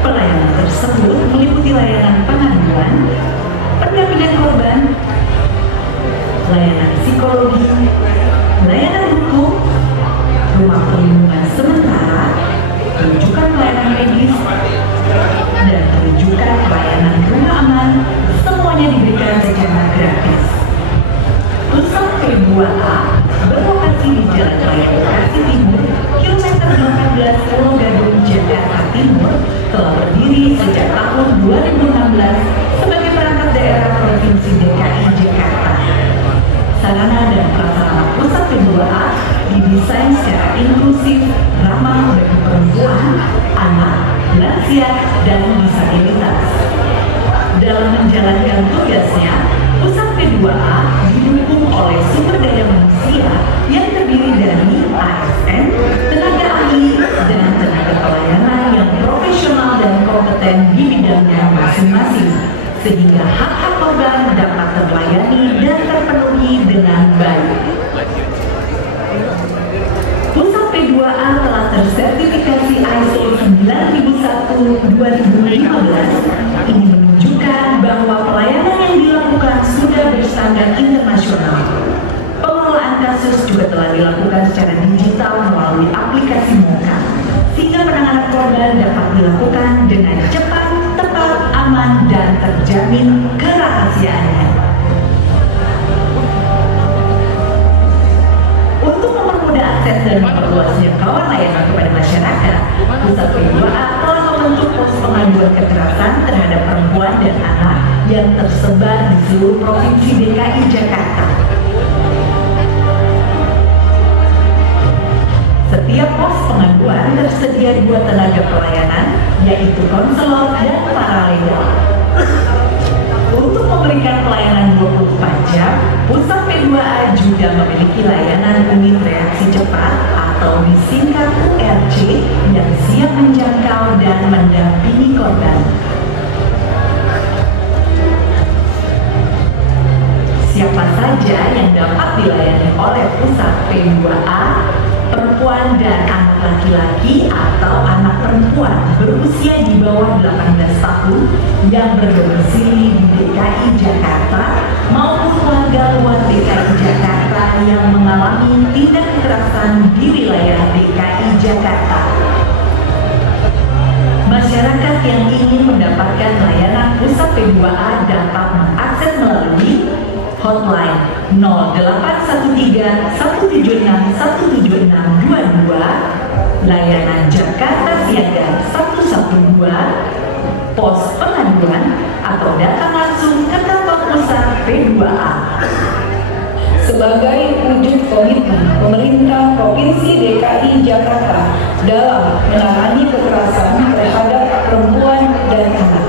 Pelayanan tersebut meliputi layanan pengaduan, pendampingan korban, layanan psikologi, layanan hukum, rumah perlindungan sementara, rujukan pelayanan medis, dan rujukan pelayanan rumah aman, semuanya diberikan secara gratis. Pusat P2A berlokasi di Jalan Raya Bekasi Timur, kilometer 18 Pulau Gadung, Jakarta Timur, telah berdiri sejak tahun 2016 sebagai perangkat daerah Provinsi DKI Jakarta. Sarana dan prasarana Pusat P2A didesain secara inklusif, ramah bagi perempuan, anak, lansia, dan disabilitas. Dalam menjalankan tugasnya, Pusat P2A didukung oleh sumber daya manusia yang terdiri dari ASN, tenaga ahli, dan tenaga pelayanan yang profesional dan kompeten di bidangnya masing-masing, sehingga hak-hak korban dapat terlayani dan terpenuhi dengan baik. Pusat P2A telah tersertifikasi ISO 9001:2015. Ini menunjukkan bahwa pelayanan yang dilakukan sudah berstandar internasional. Pengelolaan kasus juga telah dilakukan secara digital melalui aplikasi Moka, sehingga penanganan korban dapat dilakukan dengan cepat, tepat, aman, dan terjamin kerahasiaannya. Untuk mempermudah akses dan memperluas jangkauan layanan kepada masyarakat, Pusat P2A telah membentuk pos pengaduan kekerasan terhadap perempuan dan anak yang tersebar di seluruh Provinsi DKI Jakarta. Setiap pos pengaduan tersedia 2 tenaga pelayanan, yaitu konselor dan paralegal. Untuk memberikan pelayanan 24 jam, Pusat P2A juga memiliki layanan unit reaksi cepat atau disingkat URC yang siap menjangkau dan mendampingi korban. Siapa saja yang dapat dilayani oleh Pusat P2A? perempuan dan anak laki-laki atau anak perempuan berusia di bawah 18 tahun yang berdomisili di DKI Jakarta maupun warga luar DKI Jakarta yang mengalami tindak kekerasan di wilayah DKI Jakarta. Masyarakat yang ingin mendapatkan layanan pusat P2A dapat mengakses melalui hotline 0813 176 17622, layanan Jakarta Siaga 112, pos pengaduan, atau datang langsung ke kantor pusat P2A. Sebagai wujud komitmen pemerintah Provinsi DKI Jakarta dalam menangani kekerasan terhadap perempuan dan anak,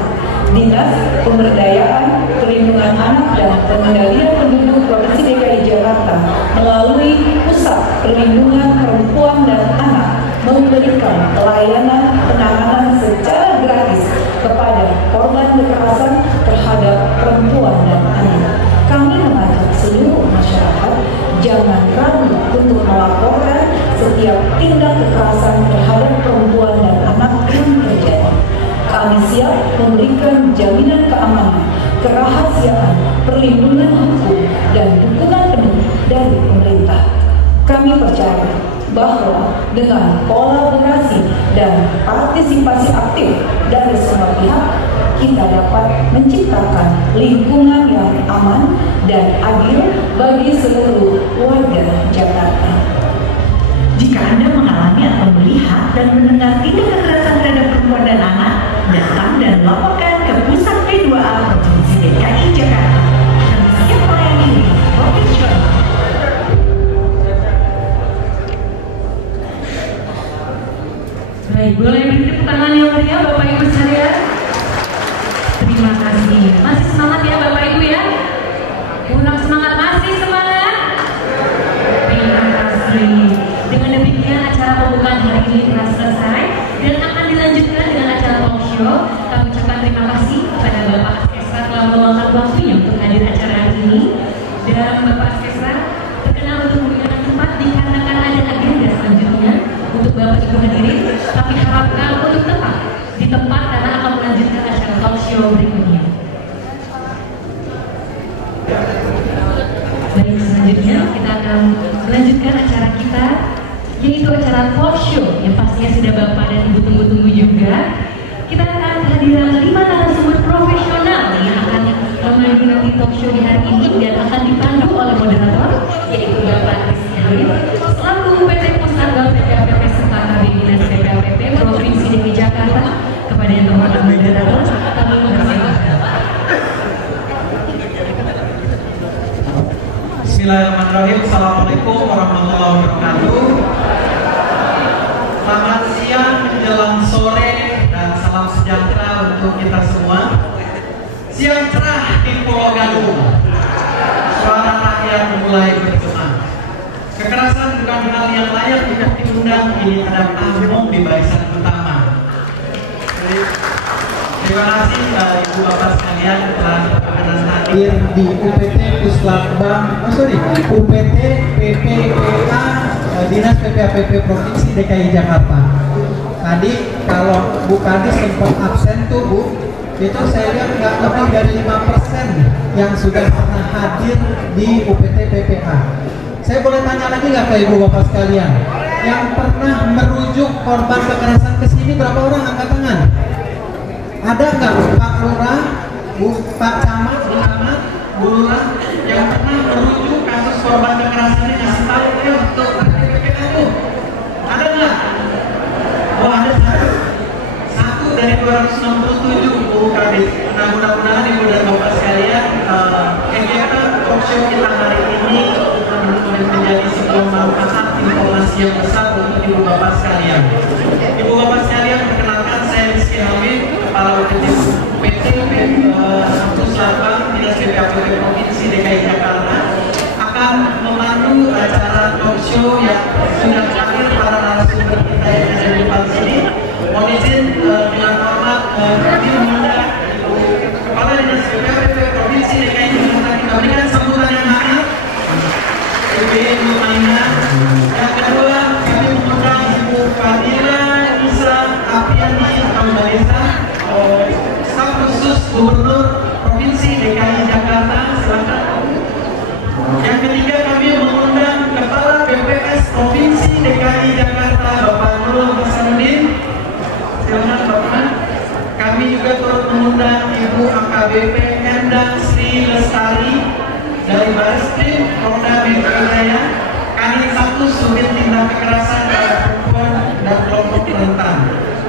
Dinas Pemberdayaan Perlindungan Anak dan Pengendalian Penduduk Provinsi DKI Jakarta melalui Pusat Perlindungan Perempuan dan Anak memberikan pelayanan penanganan secara gratis kepada korban kekerasan terhadap perempuan dan anak. Kami mengajak seluruh masyarakat jangan ragu untuk melaporkan setiap tindak kekerasan terhadap perempuan dan anak yang terjadi. Kami siap memberikan jaminan keamanan, kerahasiaan, perlindungan hukum, dan dukungan penuh dari pemerintah. Kami percaya bahwa dengan kolaborasi dan partisipasi aktif dari semua pihak, kita dapat menciptakan lingkungan yang aman dan adil bagi seluruh warga Jakarta. Jika Anda mengalami atau melihat dan mendengar tindak kekerasan terhadap perempuan dan anak, datang dan laporkan ke Pusat P2A Provinsi DKI Jakarta. Kami siap melayani profesional. Baik, boleh beri tepuk tangan yang meriah Bapak Ibu sekalian. Terima kasih. Masih semangat ya Bapak Ibu ya? Kurang semangat, masih semangat? Terima kasih. Dengan demikian acara pembukaan hari ini telah selesai dan akan dilanjutkan dengan acara talk show. Kami ucapkan terima kasih kepada Bapak Askesra telah meluangkan waktunya untuk hadir acara hari ini. Dan Bapak Askesra terkenal untuk menggunakan tempat dikarenakan ada agenda selanjutnya untuk Bapak Ibu hadirin. Kami harapkan untuk tetap di tempat karena akan melanjutkan acara talk show berikutnya. Baik, selanjutnya kita akan melanjutkan acara kita, yaitu acara talk show yang pastinya sudah Bapak dan Ibu tunggu-tunggu juga. Kita akan kehadiran 5 narasumber profesional yang akan memandu nanti talk show di hari ini dan akan dipandu oleh moderator, yaitu Bapak Rizky Halil selaku PT Pusat PPAPP serta KB Dinas PPAPP Provinsi DKI Jakarta. Kepada yang terhormat moderator, kami mempersilakan. Bismillahirrahmanirrahim. Assalamualaikum warahmatullahi wabarakatuh. Selamat siang menjelang sore dan salam sejahtera untuk kita semua. Siang cerah di Pulau Gadung, suara rakyat mulai bergema. Kekerasan bukan hal yang layak untuk diundang, ini ada pamong di barisan utama. Terima kasih Ibu Bapak sekalian telah berkenan hadir di UPT Puslapbang, UPT PPPA Dinas PPAPP Provinsi DKI Jakarta. Tadi kalau Bu Kadis sempat absen tuh Bu, itu saya lihat nggak lebih dari 5% yang sudah pernah hadir di UPT PPA. Saya boleh tanya lagi nggak ke Ibu Bapak sekalian, yang pernah merujuk korban kekerasan ke sini berapa orang angkat tangan? Ada nggak Pak Lurah, Pak Camat, Bu Camat, Bu Lurah yang pernah merujuk kasus korban kekerasan yang ngasih tahu ya untuk PPPA itu? Ada nggak? Oh ada satu dari 267 Bu Kadis. Nah mudah-mudahan Ibu dan Bapak sekalian kegiatan talk show kita hari ini menjadi sebuah manfaat informasi yang besar untuk Ibu Bapak sekalian. Ibu Bapak sekalian, perkenalkan saya Rizky Halil, Kepala UPT Puslapbang Dinas PPAPP Provinsi DKI Jakarta, akan memandu acara talk show yang sudah hadir para narasumber kita yang ada di depan sini. Mohon izin dengan hormat kami mengundang Kepala Dinas PPAPP Provinsi DKI Jakarta, kita berikan sambutan yang hangat. Ibu Maina. Yang kedua, kami AKBP Endang Sri Lestari dari Bareskrim Polda Metro Jaya, Kanit 1 Subdit Tindak Kekerasan terhadap Perempuan dan Kelompok Rentan.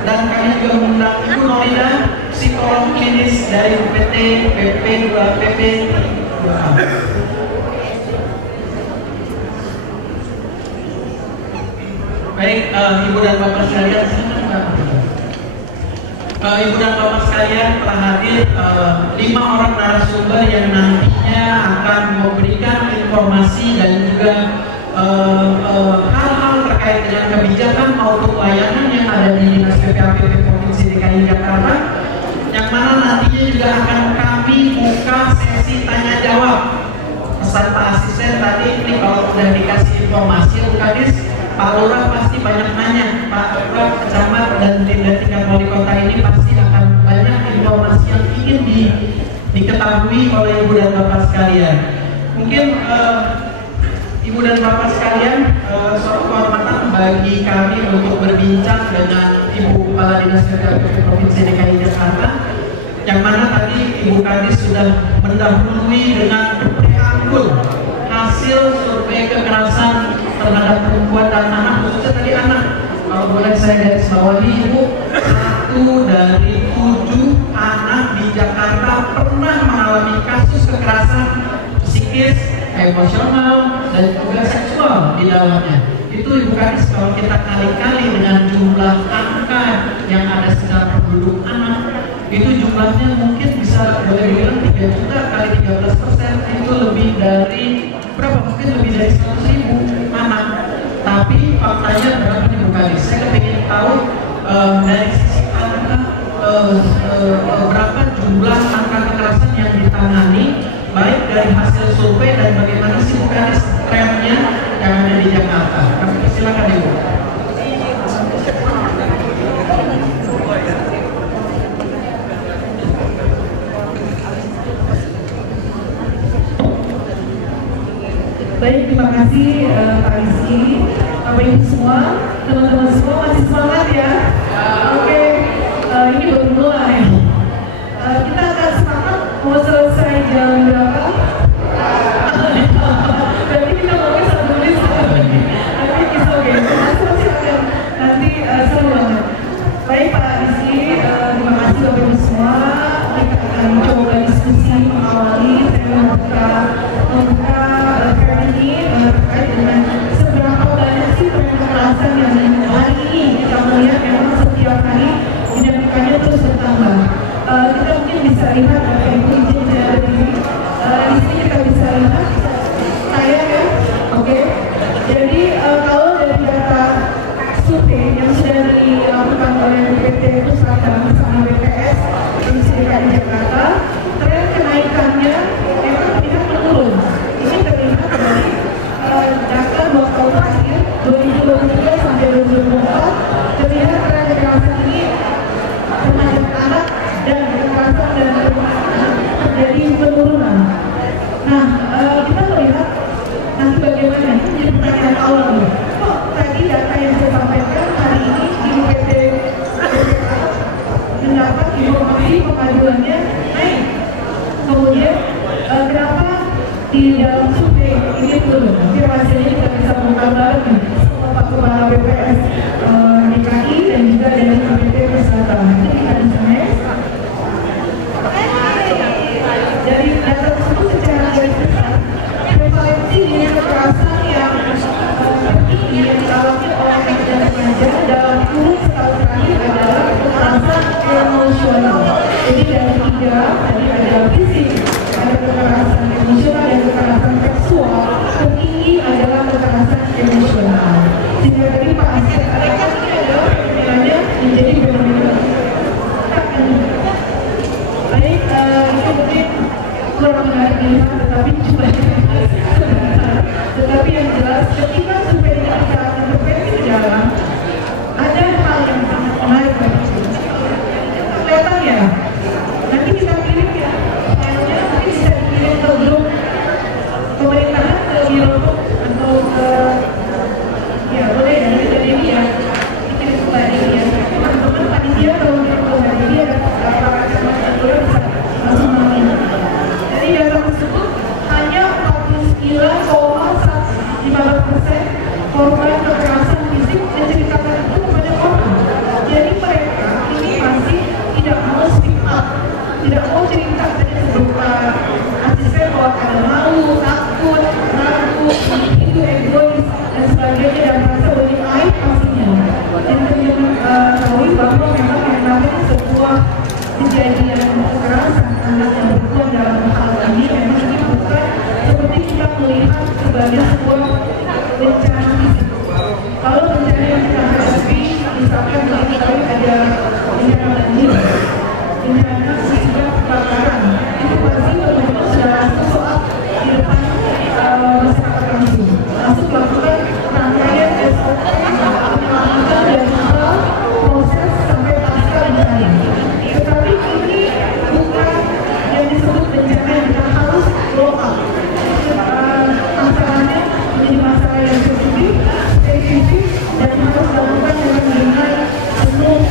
Dan kami juga mengundang Ibu Norida, psikolog klinis dari UPT PP2 PP2A. Baik, Ibu dan Bapak sekalian, Ibu dan Bapak sekalian telah hadir 5 orang narasumber yang nantinya akan memberikan informasi dan juga hal-hal terkait dengan kebijakan maupun layanan yang ada di Dinas PPAPP Provinsi DKI Jakarta, yang mana nantinya juga akan kami buka sesi tanya jawab. Pesan Pak Asisten tadi ini kalau sudah dikasih informasi Bu Kadis, Pak Lurah pasti banyak nanya, Pak Lurah, Camat dan tim dan tingkat wali kota ini pasti akan banyak informasi yang ingin diketahui oleh Ibu dan Bapak sekalian. Mungkin Ibu dan Bapak sekalian, suatu kehormatan bagi kami untuk berbincang dengan Ibu Kepala Dinas PPAPP Provinsi DKI Jakarta, yang mana tadi Ibu Kadis sudah mendahului dengan preambul hasil survei kekerasan terhadap perempuan dan anak, khususnya tadi anak. Kalau boleh saya garis bawahi, Ibu, 1 dari 7 anak di Jakarta pernah mengalami kasus kekerasan psikis, emosional, dan juga seksual di dalamnya. Itu Ibu Kadis kalau kita kali-kali dengan jumlah angka yang ada secara penduduk anak, itu jumlahnya mungkin bisa boleh dibilang 3 juta kali 13%, itu lebih dari berapa? Mungkin lebih dari 100.000 anak. Tapi faktanya berapa nih Bu Kadis? Saya ingin tahu dari sisi angka berapa jumlah angka kekerasan yang ditangani, baik dari hasil survei dan bagaimana sih Bu Kadis trennya yang ada di Jakarta. Kami persilakan Ibu. Baik, terima kasih Pak Rizky, Bapak Ibu semua, teman-teman semua masih semangat ya. Oke, ini baru mulai. Kita akan semangat, mau selesai jam berapa? Berarti kita mau satu menit. Tapi it's okay, silakan. Nanti seru banget. Baik Pak Rizky, terima kasih Bapak Ibu semua. Kita akan coba diskusi mengawali, saya membuka ini terkait dengan seberapa banyak sih kekerasan yang hari ini kita melihat memang setiap hari dinamikanya terus bertambah. Kita mungkin bisa lihat Bapak Ibu izin saya berdiri. Di sini kita bisa lihat saya ya, oke. Jadi kalau dari data survei yang sudah dilakukan oleh BPT Pusaka bersama BPS Provinsi DKI Jakarta, tren kenaikannya memang tidak menurun. Ini terlihat dari data 2 tahun terakhir 2023 sampai 2024, terlihat tren kekerasan ini terhadap anak dan kekerasan dan terjadi penurunan. Nah, kita melihat nanti bagaimana ini menjadi pertanyaan awal nih. Kok tadi data yang saya sampaikan hari ini di UPT mendapat informasi pengaduannya naik. Kemudian kenapa di dalam survei ini turun? Nanti hasilnya kita bisa menggambar sama Pak Kepala BPS DKI dan juga dari UPT Pusaka. Nanti kita bisa next. Dari data tersebut secara garis besar, prevalensi dengan kekerasan yang tinggi yang dialami oleh anak dan remaja dalam kurun setahun terakhir adalah kekerasan emosional. Jadi dari 3 tadi ada fisik, ada kekerasan emosional dan kekerasan seksual, tertinggi adalah kekerasan emosional. Sehingga tadi Pak Asep katakan ini adalah fenomena menjadi fenomena. Baik, itu mungkin kurang menarik dilihat, tetapi jumlahnya sebentar. Tetapi yang jelas ketika survei ini kita akan intervensi ke dalam, ada hal yang sangat menarik bagi kita. Kelihatan ya? Nanti kita kirim ya, filenya nanti bisa dikirim ke grup pemerintahan, ke biro atau ke ya boleh ya, nanti dari ini ya, dikirim ke Mbak Dewi ya. Teman-teman panitia kalau untuk Mbak Dewi ada apa bisa langsung mengambil. korban kekerasan fisik menceritakan itu kepada orang. Jadi mereka ini masih tidak mau speak up, tidak mau cerita saja berupa asisten bahwa karena malu, takut, ragu, itu egois dan sebagainya dan merasa lebih aib pastinya. Dan kemudian tahu bahwa memang yang namanya sebuah kejadian kekerasan yang berbuat dalam hal ini memang ini bukan seperti kita melihat sebagai sebuah bencana fisik. Kalau bencana yang kita hadapi, misalkan kita ada bencana banjir, bencana musibah kebakaran, itu pasti benar-benar sudah langsung soal di depan masyarakat langsung melakukan rangkaian SOP, penyelamatan dan juga proses sampai pasca bencana. Tetapi ini bukan yang disebut bencana yang kita harus blow up. Masalahnya menjadi masalah yang sensitif dan harus dilakukan dengan penuh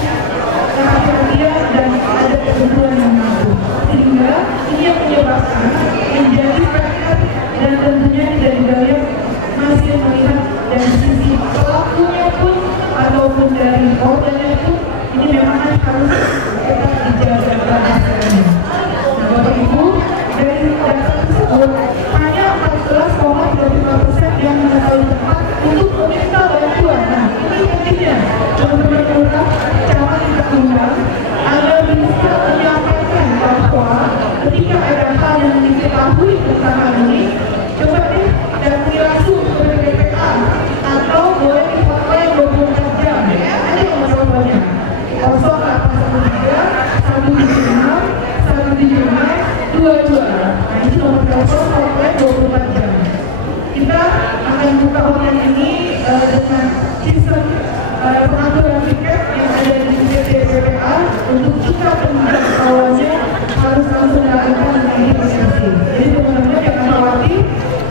kehati-hatian dan ada ketentuan yang mampu. Sehingga ini yang menyebabkan menjadi praktek dan tentunya tidak didaya masih melihat dari sisi pelakunya pun ataupun dari korbannya pun ini memang harus tetap dijaga keberhasilannya. Nah, Bapak Ibu, dari data tersebut hanya 14,25% yang mengetahui tepat untuk meminta bantuan. Nah, ini pentingnya benar-benar lurah camat kita undang agar bisa menyampaikan bahwa ketika ada hal yang diketahui tentang hal ini, coba deh datangi langsung ke PPA atau boleh di hotline 24 jam. Ada yang jawabannya 0812-176-176-22. Nah, ini nomor telepon hotline 24 jam. Kita akan buka hotline ini dengan sistem pengaturan tiket yang ada di PPA untuk kita penunjuk awalnya harus langsung dilakukan dengan identifikasi. Jadi teman-teman jangan khawatir,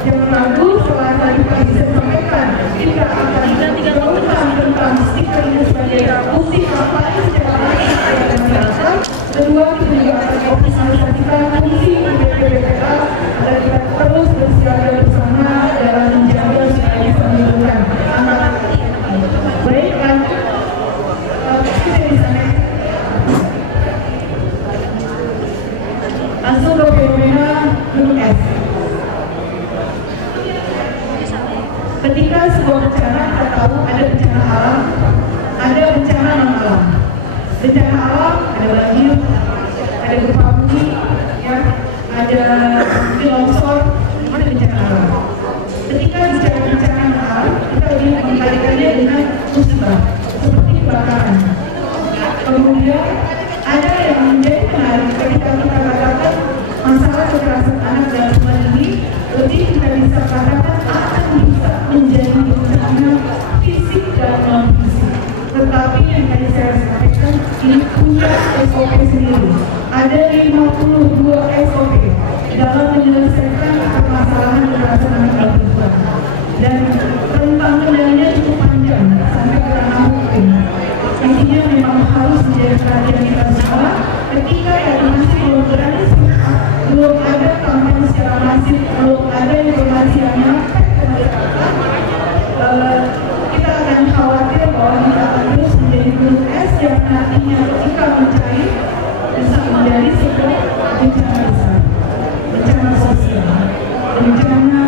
jangan ragu setelah tadi Pak saya sampaikan kita akan berbincang tentang stiker ini sebagai bukti kampanye secara langsung kepada masyarakat. Kedua, kita juga akan optimalisasikan fungsi PPA dan kita terus bersiaga bersama dalam menjaga supaya bisa menimbulkan anak. Baik, kita bisa langsung ke fenomena gunung es. Ketika sebuah bencana, kita tahu ada bencana alam, ada bencana non alam. Bencana alam ada banjir, ada gempa bumi, ya, ada longsor, ada bencana alam. Ketika bicara bencana non alam, kita lebih mengkaitkannya dengan musibah seperti kebakaran. Kemudian ada yang menjadi menarik ketika kita katakan masalah kekerasan anak dalam hal ini, lebih kita bisa katakan akan bisa menjadi bencana fisik dan non fisik. Tetapi yang tadi saya sampaikan ini punya SOP sendiri. Ada 52 SOP dalam menyelesaikan permasalahan kekerasan anak dan perempuan. Dan rentang kendalinya cukup panjang sampai ke ranah hukum. Intinya memang harus menjadi perhatian kita semua. Ketika yang masih belum berani, belum ada kampanye secara masif, belum ada informasi yang nyampe ke masyarakat, kita akan khawatir bahwa kita akan terus menjadi gunung es yang nantinya ketika mencair bisa menjadi sebuah bencana besar, bencana sosial, bencana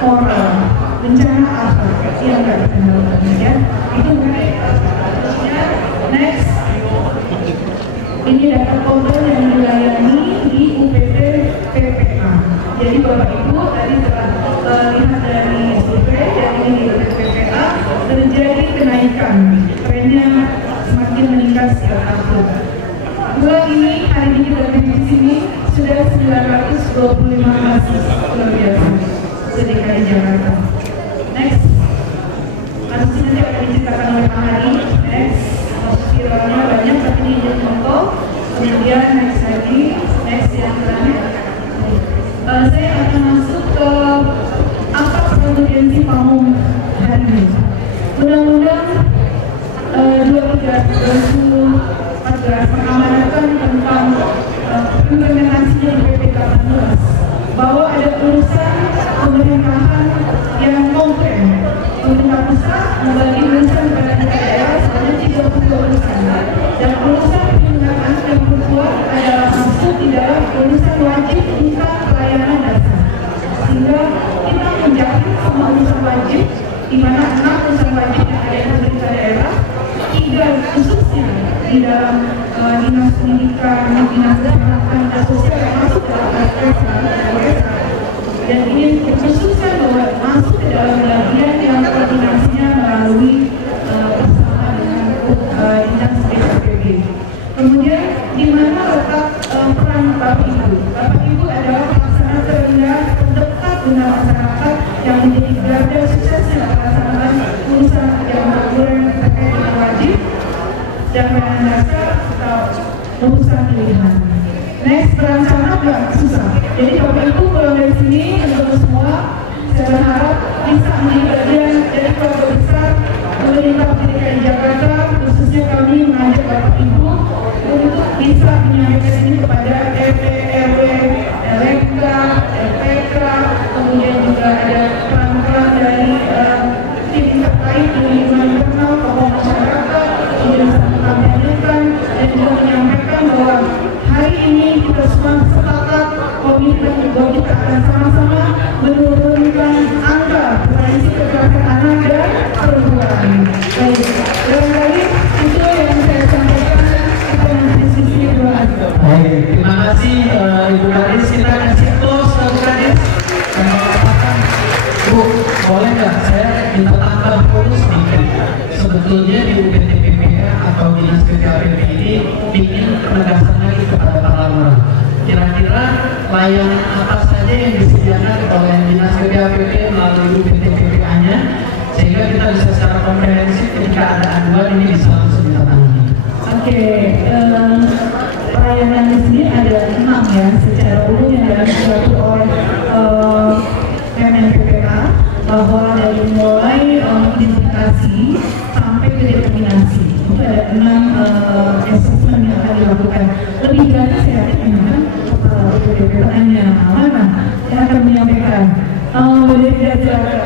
moral, bencana akhlak yang tidak dikendalikan, ya. Itu mengenai next. Ini data korban yang dilayani di UPT PPA. Jadi Bapak Ibu tadi telah lihat dari survei dan ini di UPT PPA terjadi kenaikan, trennya semakin meningkat setiap tahun. Bulan ini, hari ini berada di sini sudah 925 kasus, luar biasa, se-DKI Jakarta. Next, kasus ini akan diceritakan oleh Pak Hari. Next, viralnya banyak tapi ini jadi contoh. Kemudian next lagi, next yang terakhir. Saya akan masuk ke apa pusat membagi urusan kepada daerah sebanyak 30 urusan, dan urusan perlindungan yang berkuat adalah masuk di dalam urusan wajib tentang pelayanan dasar. Sehingga kita menjadi semua urusan wajib, di mana 6 urusan wajib yang ada di pemerintah daerah, 3 khususnya di dalam dinas pendidikan, dinas kesehatan dan sosial yang masuk dalam LPS, dan ini khususkan bahwa masuk ke dalam bagian yang koordinasinya melalui bersama dengan dinas PKPB. Kemudian di mana letak peran Bapak Ibu? Bapak Ibu adalah pelaksana terendah terdekat dengan masyarakat yang menjadi garda suksesnya pelaksanaan urusan yang berkurang terkait dengan wajib dan pelayanan dasar atau urusan pilihan. Next, berencana nggak susah. Jadi Bapak Ibu pulang dari sini teman-teman semua, saya berharap bisa menjadi bagian dari keluarga besar pemerintah DKI Jakarta, khususnya kami mengajak Bapak Ibu untuk bisa menyampaikan ini kepada RT, RW, LMK, LPK, kemudian juga ada peran-peran dari tim terkait di lingkungan internal, tokoh masyarakat, kemudian bisa menyampaikan dan juga menyampaikan bahwa hari ini kita semua sepakat komitmen bahwa kita akan sama-sama menurunkan angka prevalensi kekerasan anak dan perempuan. Baik, barangkali itu yang saya sampaikan. Kita diskusi dua aspek. Baik, terima kasih Ibu Kadis. Kita kasih close Ibu Kadis. Bu, boleh nggak saya minta tambah bonus sedikit? Sebetulnya di UPT-PPA atau Dinas PPAPP ini ingin penegasan lagi kepada para lurah. Kira-kira layanan apa saja yang disediakan oleh Dinas PPAPP melalui UPT-PPA-nya sehingga kita bisa secara komprehensif ketika ada aduan ini bisa langsung ditangani. Oke, pelayanan di sini ada 6 ya, secara umum yang diatur oleh Kemen PPA, bahwa dari mulai identifikasi sampai ke determinasi itu ada 6 assessment yang akan dilakukan. Lebih jelas saya akan pertanyaannya mana yang akan menyampaikan. Boleh tidak silakan.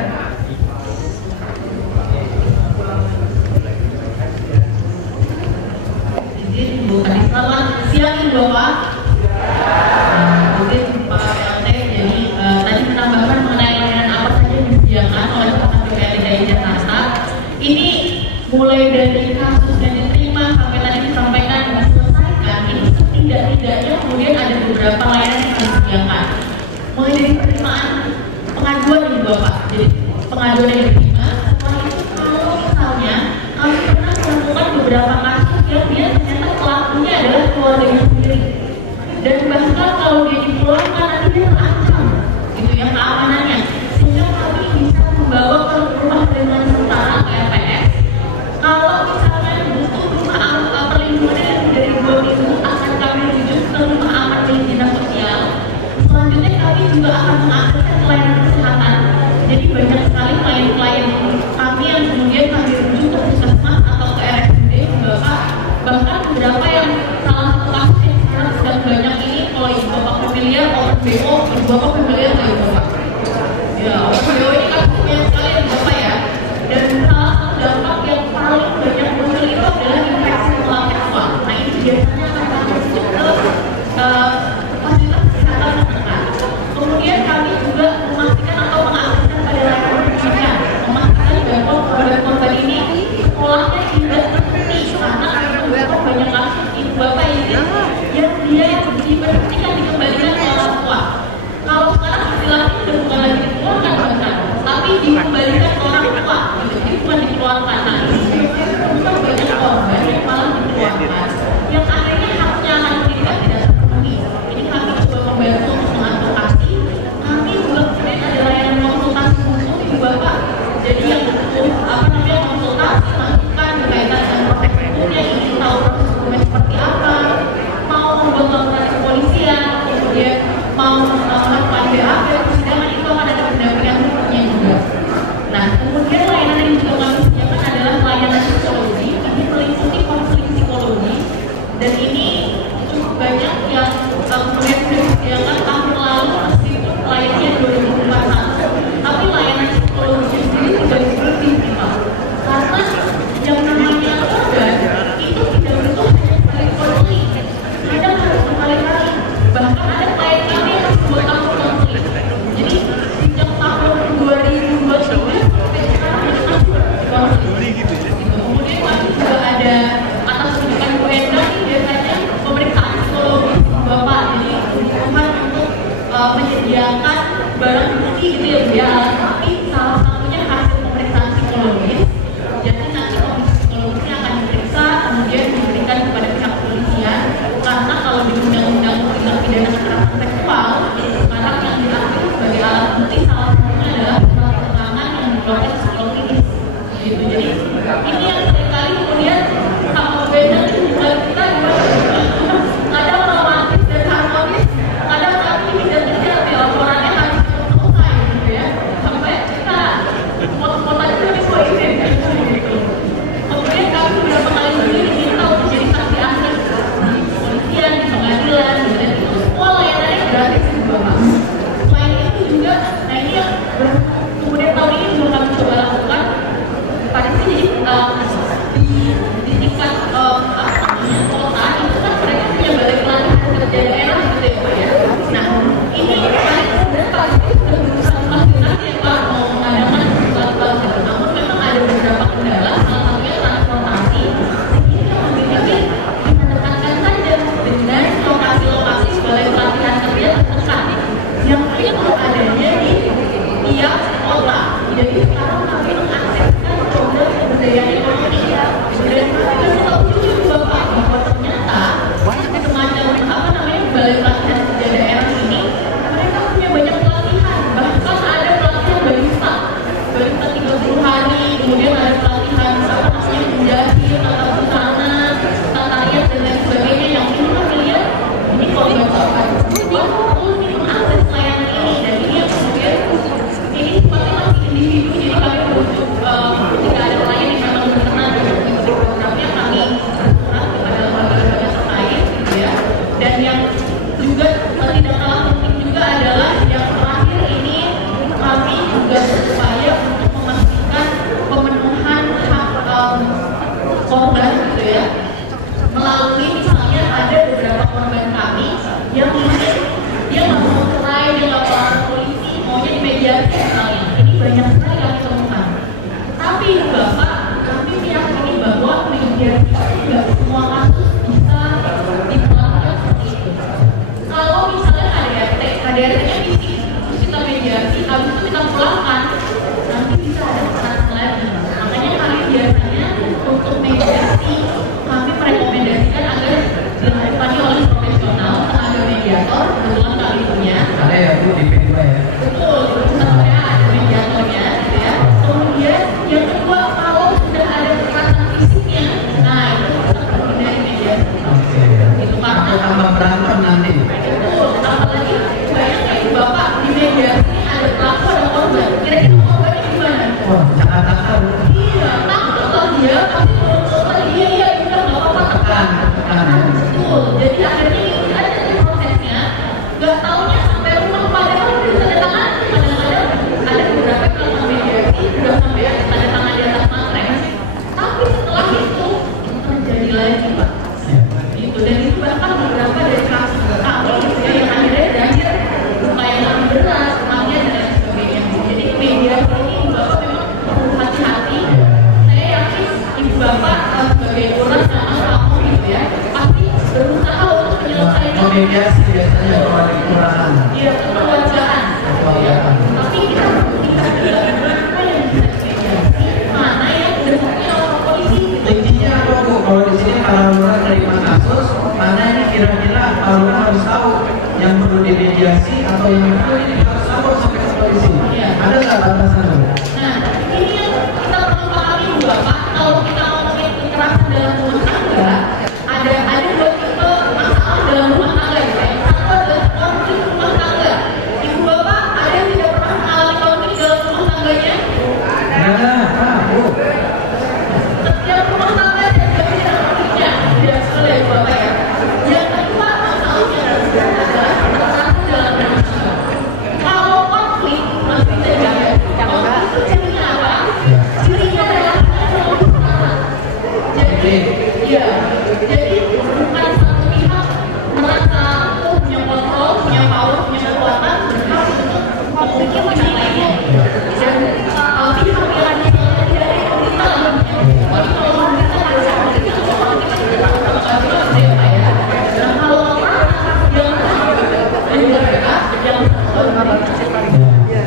Selamat siang Ibu Bapak. Mungkin Pak PLT, jadi tadi menambahkan mengenai layanan apa saja yang disediakan oleh PPAPP DKI Jakarta. Ini mulai dari kasus yang diterima sampai tadi disampaikan diselesaikan, ini tidak-tidaknya kemudian ada beberapa layanan yang disediakan. Mulai dari penerimaan pengaduan Ibu Bapak. Jadi pengaduan yang diterima, setelah itu kalau misalnya kami pernah menemukan beberapa kasus yang dia ternyata pelakunya adalah keluarganya sendiri, dan bahkan kalau dia dipulangkan nanti dia terancam gitu ya keamanannya, sehingga kami bisa membawa ke rumah perlindungan sementara LPS. Kalau misalnya butuh rumah perlindungan yang dari 2 minggu akan kami rujuk ke rumah aman milik dinas sosial. Selanjutnya kami juga akan mengakseskan pelayanan kesehatan. Jadi banyak sekali klien-klien kami yang kemudian kami rujuk ke puskesmas atau ke RSUD Bapak. Bahkan beberapa yang salah satu kasus yang sekarang sedang banyak ini, kalau Ibu Bapak familiar, OPBO, Ibu Bapak familiar nggak Ibu Bapak? Ya, OPBO ini kasusnya sekali Ibu Bapak ya. Dan salah satu dampak yang paling banyak muncul itu adalah infeksi tulang seksual. Nah ini biasanya akan kami rujuk ke fasilitas kesehatan terdekat. Kemudian kami juga memastikan atau mengakseskan pada layanan pendidikan, memastikan bahwa pada korban ini sekolahnya tidak berhenti karena banyak kasus Ibu Bapak ini yang dia diberhentikan dikembalikan ke orang tua. Kalau sekarang istilahnya sudah bukan lagi dikeluarkan bahkan, tapi dikembalikan ke orang tua, gitu. Jadi bukan dikeluarkan. Nah, bukan banyak korban yang malah dikeluarkan, yang akhirnya haknya anak pendidikan tidak terpenuhi. Ini kami coba membantu untuk mengadvokasi. Kami juga kemudian ada layanan konsultasi khusus Ibu Bapak. Jadi yang butuh konsultasi masukan berkaitan dengan proses hukumnya, ingin tahu proses hukumnya seperti apa, mau membuat laporan ke kepolisian, kemudian mau melakukan BAP persidangan, itu akan ada pendampingan hukumnya juga. Nah, kemudian layanan yang juga kami sediakan adalah layanan psikologi. Ini meliputi konseling psikologi, dan ini cukup banyak yang kemudian sudah disediakan tahun lalu meskipun layanannya 2021, tapi layanan psikologi sendiri tidak berhenti Pak. gitu. Jadi ini yang seringkali kemudian sama beda juga kita kadang romantis dan harmonis, kadang aktivis dan kerja di laporannya harus selesai gitu ya, sampai kita mau tadi lebih poin gitu. Kemudian kami beberapa kali sendiri diminta untuk jadi saksi ahli di kepolisian, di pengadilan, dan itu semua layanannya gratis juga Pak. Selain itu juga, nah ini yang kemudian tahun ini juga kami coba lakukan pada sini di tingkat kota itu kan mereka punya balai pelatihan kerja daerah gitu ya Pak ya. Nah ini paling sebenarnya Pak itu sudah berusaha vaksinasi ya Pak mau mengadakan pelatihan, namun memang ada beberapa kendala, salah satunya transportasi. Ini yang memiliki kita dekatkan saja dengan lokasi-lokasi balai pelatihan kerja terdekat yang itu adanya di tiap kota. Jadi sekarang kami mengakseskan program pemberdayaan ekonomi dan kita tahu juga Pak bahwa ternyata semacam balai pelatihan kerja daerah ini mereka punya banyak pelatihan, bahkan ada pelatihan barista 30 hari, kemudian ada pelatihan menjahit, tata busana, tata rias dan lain sebagainya yang ini kan lihat ini kalau bapak perlu mengakses layanan ini dan ini yang kemudian ini seperti masih individu, jadi kami merujuk ketika ada klien yang memang berkenan dengan mengikuti programnya kami bersurat kepada lembaga-lembaga terkait gitu ya. Dan yang juga tidak kalah penting juga adalah yang terakhir ini kami juga berupaya untuk memastikan pemenuhan hak korban gitu ya, melalui misalnya ada beberapa korban kami yang mungkin dia nggak mau cerai, dia nggak lapor polisi, maunya dimediasi misalnya. Ini banyak sekali kami temukan. Tapi Bapak, kami meyakini bahwa mediasi tidak semua kasus bisa dilakukan seperti itu. Kalau misalnya KDRT-nya misi, terus kita mediasi, habis itu kita pulangkan, nanti bisa ada kekerasan lagi. Makanya kami biasanya untuk mediasi, kami merekomendasikan agar dilakukan oleh profesional, ada mediator, kebetulan kami punya. Ada ya Bu di P2 ya? Betul, sebenarnya ada mediatornya gitu ya. Kemudian yang kedua, kalau sudah ada kekerasan fisiknya, nah itu bisa terhindari mediasi. Oke. Itu karena Tambah berantem nanti. betul, apalagi bayangkan Bapak di mediasi ada pelaku ada korban, kira-kira korbannya gimana? Oh, cakap-cakap. Iya, takut lah dia, pasti berusaha iya udah nggak apa-apa tekan. Betul, jadi akhirnya itu ada di prosesnya, nggak taunya sampai rumah padahal udah tanda tangan, kadang-kadang ada beberapa yang melakukan mediasi udah sampai ada tanda tangan di atas materai, tapi setelah itu terjadi lagi Pak. Gitu, dan itu bahkan beberapa dari kasus kami gitu ya yang akhirnya berakhir luka yang lebih berat, kematian dan lain sebagainya. Jadi mediasi ini Bapak memang perlu hati-hati. Saya yakin Ibu Bapak sebagai orang sama kamu gitu ya pasti berusaha untuk menyelesaikan Mediasi biasanya kalau ada kekurangan. iya kekeluargaan gitu ya. Tapi kita bisa juga mana yang bisa dimediasi, mana yang bentuknya lapor polisi gitu. Intinya apa Bu? Kalau di sini kalau Lura terima kasus, mana ini kira-kira kalau Lura harus tahu yang perlu dimediasi atau yang perlu ini harus tahu sampai ke polisi. Iya. Ada nggak batasan Bu? Nah, ini yang kita perlu pahami Bapak, kalau kita ngomongin kekerasan dalam rumah tangga, ada dua tipe masalah dalam rumah tangga gitu ya. Satu adalah konflik rumah tangga. Ibu Bapak ada yang tidak pernah mengalami konflik dalam rumah tangganya? Ada, Bu. Setiap rumah tangga ada konfliknya, tidak sekali ya Bapak ya. Yang kedua masalahnya adalah kekerasan dalam rumah tangga. Kalau konflik masih terjadi, konflik itu cirinya apa? Cirinya adalah jadi, ya, jadi bukan satu pihak merasa punya kontrol, punya power, punya kekuatan, berhak untuk memiliki pihak lainnya. Dan kalau pihak yang tidak ada kita lah. Tapi kalau kita harus kita semua kita tidak tahu ya. Dan kalau orang yang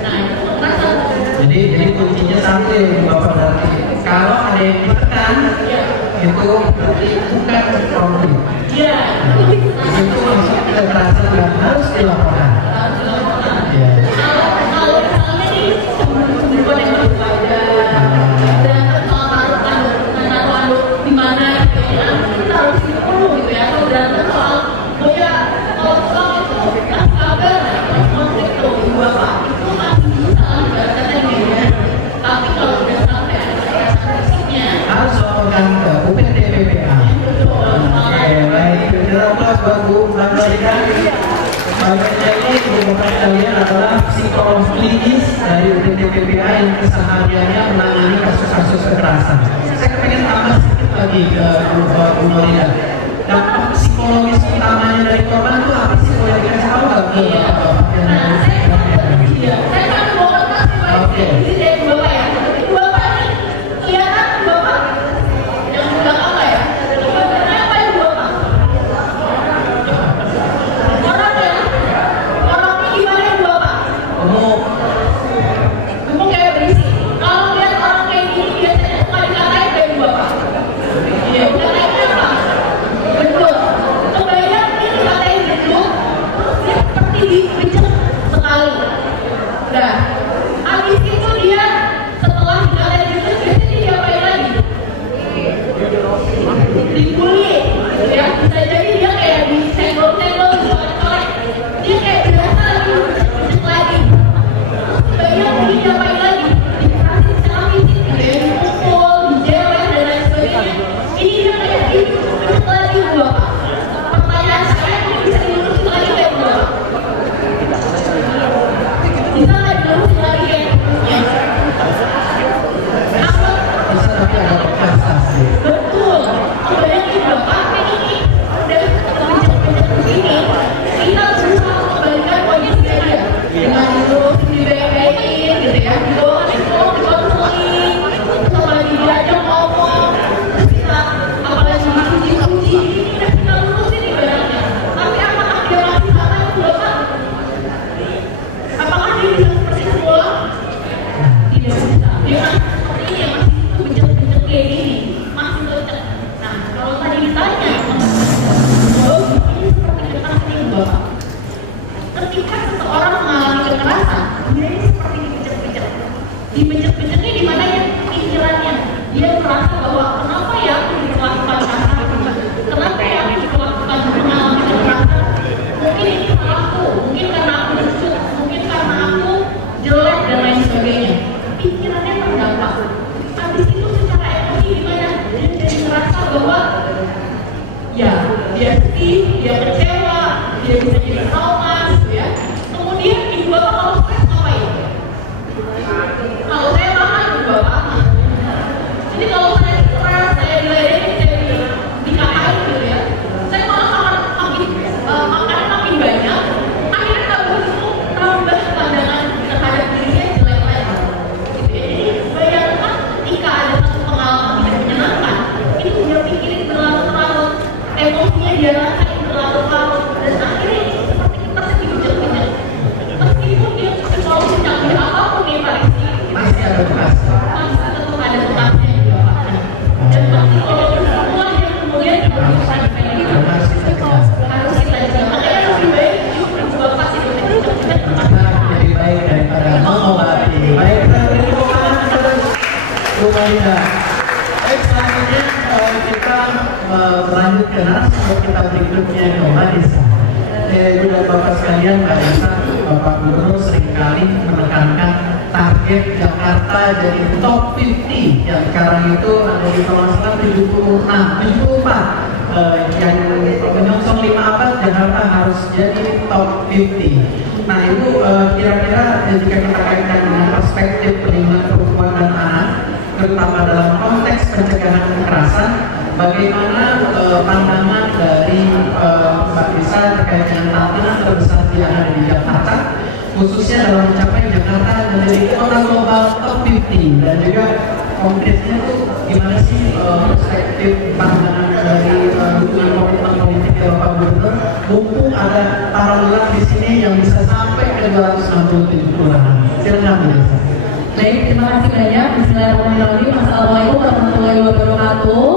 nah itu merasa. Jadi kuncinya satu ya Bapak berarti. Kalau ada yang ditekan, itu berarti bukan konflik. Iya. Itu masuk kekerasan yang harus dilaporkan. Ya. Kalau misalnya nih sebelum yang berkeluarga dan Bagiannya ini Bapak sekalian adalah psikolog klinis dari UPT PPA yang kesehariannya menangani kasus-kasus kekerasan. Saya pengen tambah sedikit lagi ke Bu Maria. Dampak psikologis utamanya dari korban itu apa sih? Boleh dikasih tahu nggak ke Bapak? Saya kan mau kasih ini dari Bapak ya. Bapak nih kelihatan Bapak yang bilang apa ya? Apa yang Bapak? Orangnya gimana yang Bapak? Ngomong kayak berisik. Kalau lihat orang kayak gini biasanya suka dikatain kayak Bapak. Iya, dikatain apa? Betul. Kebayang dia dikatain betul, terus dia seperti dibecek sekali. Nah, habis itu dia setelah dikatain gitu biasanya diapain lagi? Dibully, ya bisa jadi dia kayak disenggol-senggol, dicolek-colek. Dia kayak berasa lagi dibecek lagi. Kebayang dia diapain lagi? Dikasih secara fisik, gitu ya, dipukul, dijelek dan lain sebagainya. Ini dia kayak dibecek lagi Bapak. Pertanyaan saya ini bisa dilurusin lagi kayak Bapak? Bisa nggak dilurusin lagi kayak ya? Apa? Bisa tapi ada bekas sih. Betul. Bayangin Bapak ini udah kebejek-bejek begini, kita berusaha mengembalikan kondisi dia dengan terus dibaik-baikin gitu ya, dibawa ke psikolog, dikonseling, sama diajak ngomong, terus kita apalagi dipuji-puji, udah kita lurusin ibaratnya. Tapi apakah dia masih sama itu Bapak? Apakah dia bisa seperti semula? Tidak bisa. Dia masih seperti ini ya, masih itu bejek-bejek kayak gini, masih bejek. Nah, kalau tadi ditanya, oh, ini seperti kekerasan ini Bapak. Ketika seseorang mengalami kekerasan, dia ini seperti dibejek-bejek. Dibejek-bejeknya di mana ya pikirannya? Dia merasa bahwa kenapa ya aku diperlakukan kasar? Kenapa ya aku diperlakukan mengalami kekerasan? Mungkin ini salahku, mungkin karena aku busuk, mungkin karena aku jelek dan lain sebagainya. Pikirannya terdampak. Habis itu secara emosi gimana? Dia jadi merasa bahwa ya dia sedih, dia kecewa, dia bisa jadi trauma gitu ya. Kemudian ibu bapak kalau stres ngapain? Kalau saya marah ibu bapak. Jadi kalau saya stres, saya diledekin, saya dikatain gitu ya. Saya malah makan makin banyak. Akhirnya kalau itu tambah pandangan terhadap diri saya jelek lagi. Gitu ya. Jadi bayangkan ketika ada satu pengalaman tidak menyenangkan, itu dia pikirin berlarut-larut, emosinya dia rasain berlarut-larut, dan akhirnya ini seperti kita dibejek-bejek. Meskipun dia psikolog canggih apapun nih Pak Rizky, Masih ada bekas. masih tetap ada bekasnya di Bapak. Dan pasti kalau semua yang kemudian diperlukan Masih ada bekas. harus kita jaga. Makanya lebih baik justru Bapak sih bejek-bejek. Lebih baik daripada mengobati. Baik, kita beri tepuk tangan terus Bu Maria. Baik, selanjutnya kita berlanjut ke narasumber kita berikutnya ke Mbak Desa. Ibu dan Bapak sekalian, Mbak Desa, Bapak Gubernur seringkali menekankan target Jakarta jadi top 50 yang sekarang itu ada di kawasan 74 yang menyongsong 5 abad Jakarta harus jadi top 50. Nah itu kira-kira jika kita kaitkan dengan perspektif perlindungan perempuan dan anak, terutama dalam konteks pencegahan kekerasan, bagaimana pandangan dari Mbak Desa terkait dengan tantangan terbesar yang ada di Jakarta, khususnya dalam mencapai Jakarta menjadi kota global top 50, dan juga konkretnya tuh gimana sih perspektif pandangan dari dukungan komitmen politik dari Bapak Gubernur, mumpung ada para di sini yang bisa sampai ke 267 kelurahan. Silakan Bu Desa. Baik, terima kasih banyak. Bismillahirrahmanirrahim. Assalamualaikum warahmatullahi wabarakatuh.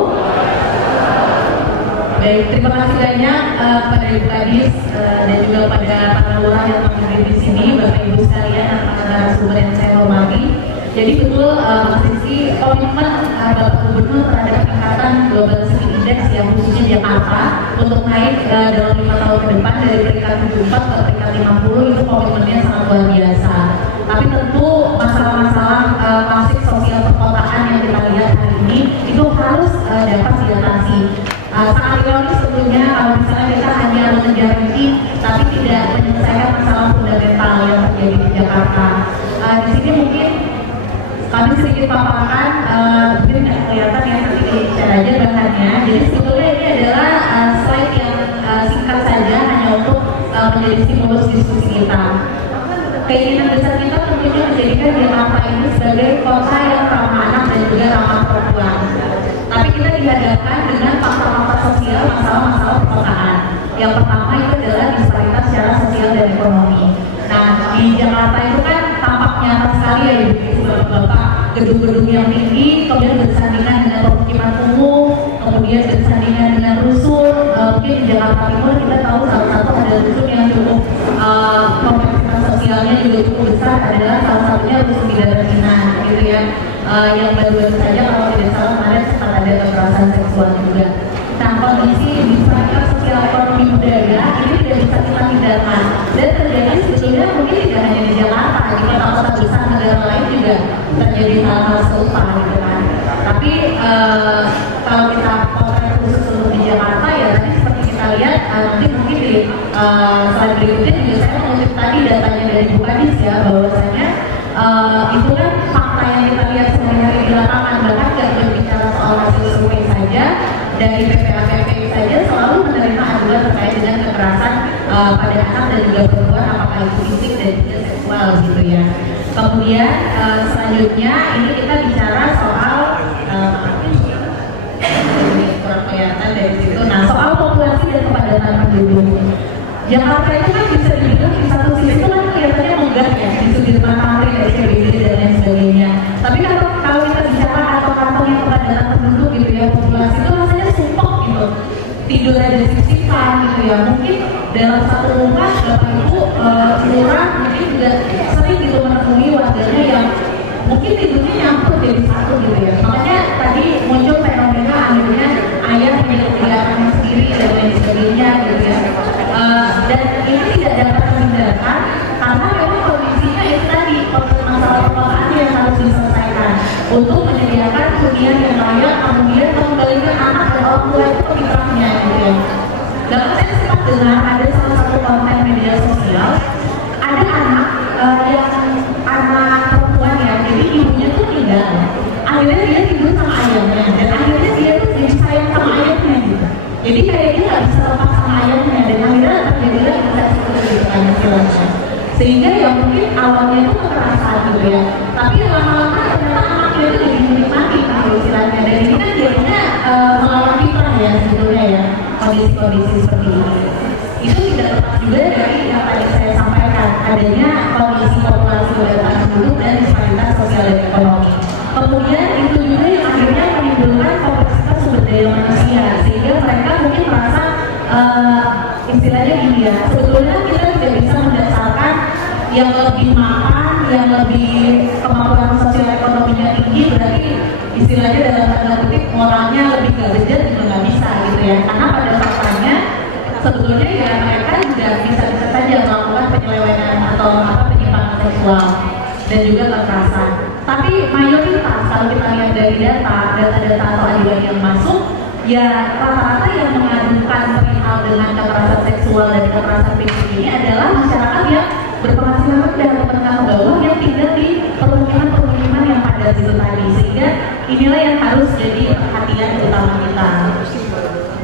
Baik, terima kasih banyak kepada Ibu Kadis dan juga kepada para lurah yang hadir di sini, Bapak Ibu sekalian, para narasumber yang saya hormati. Jadi betul Mas Rizky, komitmen Bapak Gubernur terhadap peningkatan Global City Index yang khususnya di Jakarta untuk naik dalam 5 tahun ke depan dari peringkat 74 ke peringkat 50 itu komitmennya sangat luar biasa. Tapi tentu masalah-masalah klasik sosial perkotaan yang kita lihat hari ini itu harus dapat diatasi. sangat ironis tentunya kalau misalnya kita hanya mengejar ranking tapi tidak menyelesaikan masalah fundamental yang terjadi di Jakarta. Di sini mungkin kami sedikit paparkan, mungkin nggak kelihatan ya, tapi share aja bahannya. Jadi sebetulnya ini adalah slide yang singkat saja, hanya untuk menjadi stimulus diskusi kita. Keinginan besar kita tentunya menjadikan Jakarta ini sebagai kota yang ramah anak dan juga ramah perempuan. Tapi kita dihadapkan dengan faktor-faktor sosial, masalah-masalah perkotaan. Yang pertama itu adalah disparitas secara sosial dan ekonomi. Nah, di Jakarta itu kan tampak nyata sekali ya ibu bapak, gedung-gedung yang tinggi, kemudian bersandingan dengan pemukiman kumuh, kemudian bersandingan dengan rusun. Mungkin di Jakarta Timur kita tahu salah satu ada rusun yang cukup kompleksitas sosialnya juga cukup besar, adalah salah satunya rusun Bidara Cina, gitu ya. Yang baru-baru saja kalau tidak salah kemarin sempat ada kekerasan seksual juga. Nah, kondisi disparitas sosial ekonomi budaya ini tidak bisa kita hindarkan, dan terjadi sebetulnya mungkin tidak hanya di Jakarta, di kota-kota besar negara lain juga terjadi hal-hal serupa gitu kan. Tapi kalau kita potret khusus untuk di Jakarta ya tadi seperti kita lihat, nanti mungkin di slide berikutnya juga saya mengutip tadi datanya dari Bu Kadis ya, bahwasanya itu kan fakta yang kita lihat sehari-hari di lapangan, bahkan tidak berbicara soal hasil survei saja, dari PPAPPI saja selalu menerima aduan terkait dengan kekerasan pada anak dan juga perempuan, apakah itu fisik dan juga seksual gitu ya. Kemudian selanjutnya ini kita bicara soal ini kurang kelihatan dari situ. Nah, soal populasi dan kepadatan penduduk. Jakarta itu kan bisa dibilang di satu sisi itu kan kelihatannya megah ya, di Sudirman Tamrin, SCBD dan lain sebagainya. Tapi kalau kita bicara kantong-kantong yang kepadatan penduduk gitu ya, populasi itu rasanya sumpah gitu, tidur aja sip-sipan gitu ya. Mungkin dalam satu rumah bapak ibu lurah mungkin juga sering gitu menemui warganya yang mungkin tidurnya nyampur jadi satu gitu ya. Makanya tadi muncul fenomena akhirnya ayah punya kegiatannya sendiri dan lain sebagainya gitu ya. Dan ini tidak dapat terhindarkan karena memang kondisinya itu tadi masalah perkotaan yang harus diselesaikan untuk menyediakan hunian yang layak, kemudian mengembalikan anak dan orang tua itu ke fitrahnya gitu ya. Dan saya sempat dengar ada salah satu konten media sosial, ada anak yang anak perempuan ya, jadi ibunya tuh meninggal, akhirnya dia tidur sama ayahnya, dan akhirnya dia tuh jadi sayang sama ayahnya gitu. Jadi kayak dia nggak bisa lepas sama ayahnya, dan akhirnya terjadilah infeksi kehidupannya silangnya. Sehingga ya mungkin awalnya itu kekerasan gitu ya, tapi lama-lama ternyata anaknya itu jadi menikmati istilahnya, dan ini kan jadinya melawan fitrah ya sebetulnya ya, kondisi-kondisi seperti ini. Itu tidak lepas juga dari yang tadi saya sampaikan, adanya kondisi populasi kepadatan penduduk dan disparitas sosial dan ekonomi. Kemudian itu juga yang akhirnya menimbulkan kompleksitas sumber daya manusia, sehingga mereka mungkin merasa istilahnya gini ya, sebetulnya kita tidak bisa mendasarkan yang lebih mapan, yang lebih kemampuan sosial ekonominya tinggi, berarti istilahnya dalam tanda kutip moralnya lebih gak bejat juga nggak bisa gitu ya. Karena pada faktanya sebetulnya ya mereka juga bisa-bisa saja melakukan penyelewengan atau penyimpangan seksual dan juga kekerasan. Tapi mayoritas kalau kita lihat dari data-data atau aduan yang masuk, ya rata-rata yang mengadukan perihal dengan kekerasan seksual dan kekerasan fisik ini adalah masyarakat yang berpenghasilan rendah atau menengah bawah yang tinggal di pemukiman-pemukiman yang padat itu tadi, sehingga inilah yang harus jadi perhatian utama kita.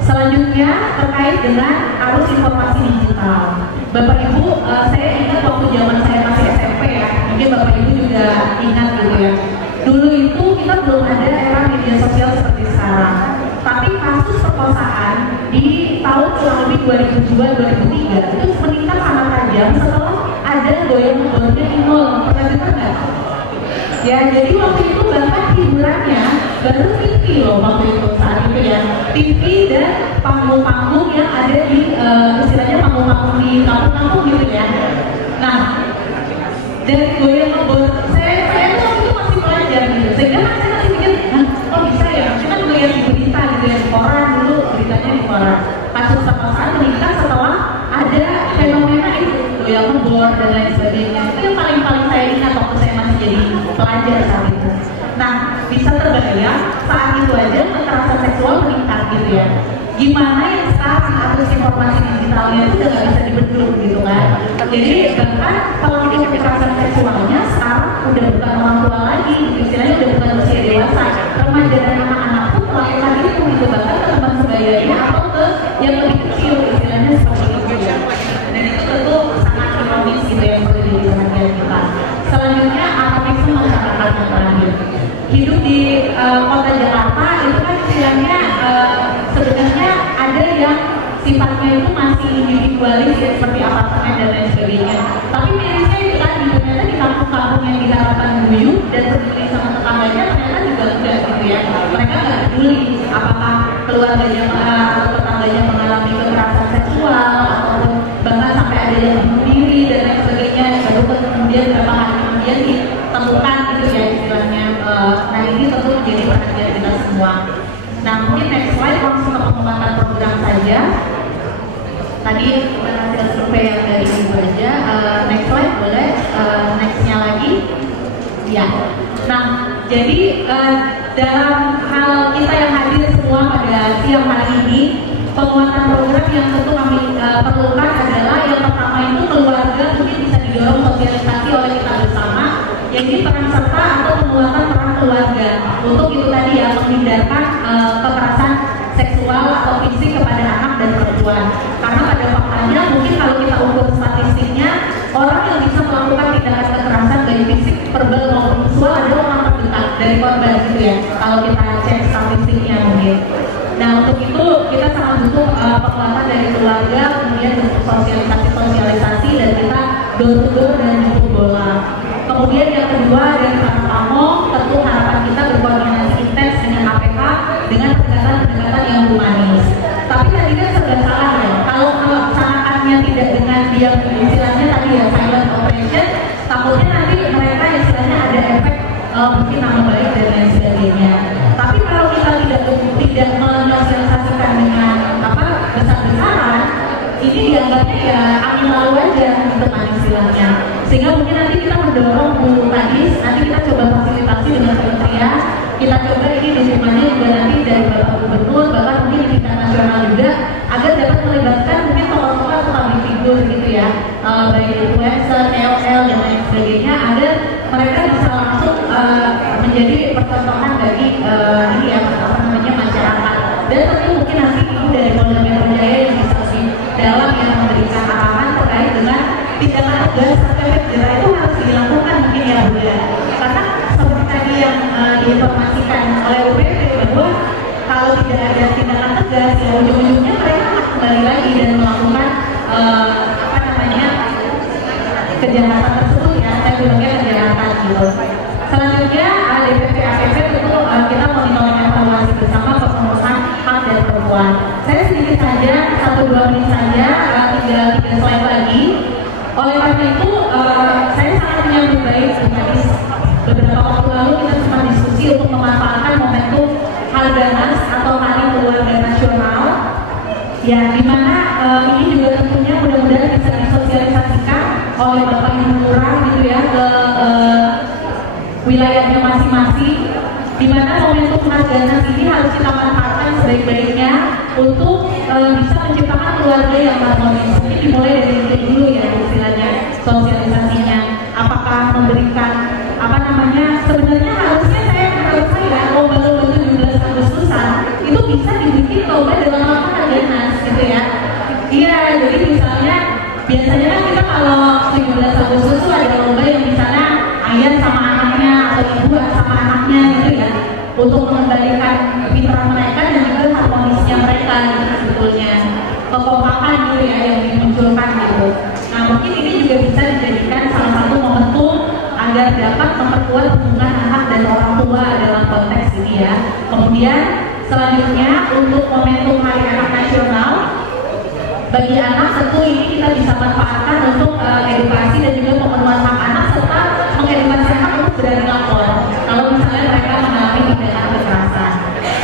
Selanjutnya terkait dengan arus informasi digital. Bapak Ibu, saya ingat waktu zaman saya masih SMP ya, mungkin Bapak Ibu juga ingat gitu ya. Dulu itu kita belum ada era media sosial seperti sekarang. Tapi kasus perkosaan di tahun kurang lebih 2002-2003 itu meningkat sangat tajam setelah ada goyang-goyangnya Inul. Pernah dengar nggak? Ya, jadi waktu itu bahkan hiburannya baru TV loh waktu itu, saat itu ya. TV dan panggung-panggung yang ada di istilahnya panggung-panggung di kampung-kampung gitu ya. Nah, dari goyang-goyang saya tuh waktu itu masih pelajar gitu, sehingga saya masih mikir, kok bisa ya? Kita melihat di berita gitu ya, di koran dulu, beritanya di koran. Kasus perkosaan meningkat setelah ada fenomena itu, goyang ngebor dan lain sebagainya. Itu yang paling saya ingat waktu saya masih jadi pelajar saat itu. Nah, bisa terbayang saat itu aja kekerasan seksual meningkat gitu ya. gimana yang sekarang arus informasi digitalnya itu udah nggak bisa dibendung gitu kan. Jadi bahkan pelaku kekerasan seksualnya sekarang udah bukan orang tua lagi, istilahnya udah bukan usia dewasa, remaja dan anak-anak pun melakukan itu gitu, bahkan ke teman sebayanya atau ke yang lebih kecil, istilahnya seperti itu. Dan itu tentu sangat ironis gitu yang perlu jadi perhatian kita. Selanjutnya aktivisme masyarakat yang terakhir. Hidup di kota Jakarta itu kan istilahnya sebenarnya ada yang sifatnya itu masih individualis ya, seperti apartemen dan lain sebagainya. Tapi mirisnya itu tadi ternyata di kampung-kampung yang diharapkan guyup dan peduli sama tetangganya ternyata juga enggak gitu ya. Mereka nggak peduli apakah keluarganya atau tetangganya mengalami kekerasan seksual ataupun bahkan sampai ada yang bunuh diri dan lain sebagainya. Baru kemudian beberapa hari kemudian ditemukan gitu ya istilahnya. Nah ini tentu menjadi perhatian kita semua. Nah mungkin next slide langsung ke pengembangan program saja. Tadi hasil survei yang dari Ibu aja. Next slide boleh, nextnya lagi. Ya. Nah jadi dalam hal kita yang hadir semua pada siang hari ini, penguatan program yang tentu kami perlukan adalah yang pertama itu keluarga mungkin bisa didorong sosialisasi oleh kita bersama. Yang ini peran serta atau penguatan peran keluarga untuk itu tadi ya menghindarkan kekerasan seksual atau fisik kepada anak dan perempuan. Karena pada faktanya mungkin kalau kita ukur statistiknya orang yang bisa melakukan tindakan kekerasan baik fisik, verbal maupun seksual adalah orang terdekat dari korban gitu ya. Kalau kita cek statistiknya mungkin. Nah untuk itu kita sangat butuh penguatan dari keluarga, kemudian untuk sosialisasi dan kita door to door dan jemput bola. Kemudian yang kedua dari para tamu, tentu harapan kita berkoordinasi intens dengan APK dengan pendekatan yang humanis. Tapi tadi kan sudah salah ya, kalau melaksanakannya tidak dengan dia istilahnya tadi ya silent operation, takutnya nanti mereka istilahnya ada efek mungkin nama baik dan lain sebagainya. Tapi kalau kita tidak mensosialisasikan dengan besar-besaran, ini dianggapnya ya angin lalu aja teman istilahnya. Sehingga mungkin nanti kita mendorong Bu Kadis, nanti kita coba fasilitasi dengan kementerian, kita coba ini dukungannya juga nanti dari Bapak Gubernur, bahkan mungkin di tingkat nasional juga, agar dapat melibatkan mungkin tokoh-tokoh atau public figure gitu ya, baik influencer, KOL dan lain sebagainya, agar mereka bisa langsung menjadi percontohan bagi ini ya masyarakat. Dan tentu mungkin nanti ibu dari Polda Metro Jaya yang bisa lebih dalam yang memberikan arahan terkait dengan tindakan tegas efek jerah itu harus dilakukan mungkin ya Bu ya. Karena seperti tadi yang diinformasikan oleh UPT bahwa kalau tidak ada tindakan tegas ya ujung-ujungnya mereka akan kembali lagi dan melakukan kejahatan tersebut ya, saya bilangnya kejahatan gitu. Selanjutnya DPP APP tentu kita monitoring evaluasi bersama pemenuhan hak dan perempuan. Saya sedikit saja 1-2 menit saja, tinggal 3 slide lagi. Oleh karena itu saya sangat menyambut baik beberapa waktu lalu kita sempat diskusi untuk memanfaatkan momentum Harganas atau Hari Keluarga Nasional ya, dimana ini juga tentunya mudah-mudahan bisa disosialisasikan oleh Bapak Ibu Lurah gitu ya ke wilayahnya masing-masing, dimana momentum Harganas ini harus kita manfaatkan sebaik-baiknya untuk bisa menciptakan keluarga yang harmonis. Ini dimulai dari itu dulu ya istilahnya sosialisasinya. Apakah memberikan sebenarnya harusnya menurut saya lomba-lomba 17 Agustusan itu bisa dibikin lomba dalam apa Harganas gitu ya. Iya, jadi misalnya biasanya kan kita kalau 17 Agustus itu ada lomba yang misalnya ayah sama anaknya atau ibu sama anaknya gitu ya, untuk mengembalikan fitrah mereka dan juga harmonisnya mereka gitu, sebetulnya kekompakan gitu ya yang dimunculkan gitu. Nah mungkin ini juga bisa dijadikan salah satu momentum agar dapat memperkuat hubungan anak dan orang tua dalam konteks ini ya. Kemudian selanjutnya untuk momentum Hari Anak Nasional, bagi anak tentu ini kita bisa manfaatkan untuk edukasi dan juga pemenuhan hak anak serta mengedukasi anak untuk berani lapor kalau misalnya mereka mengalami tindakan kekerasan.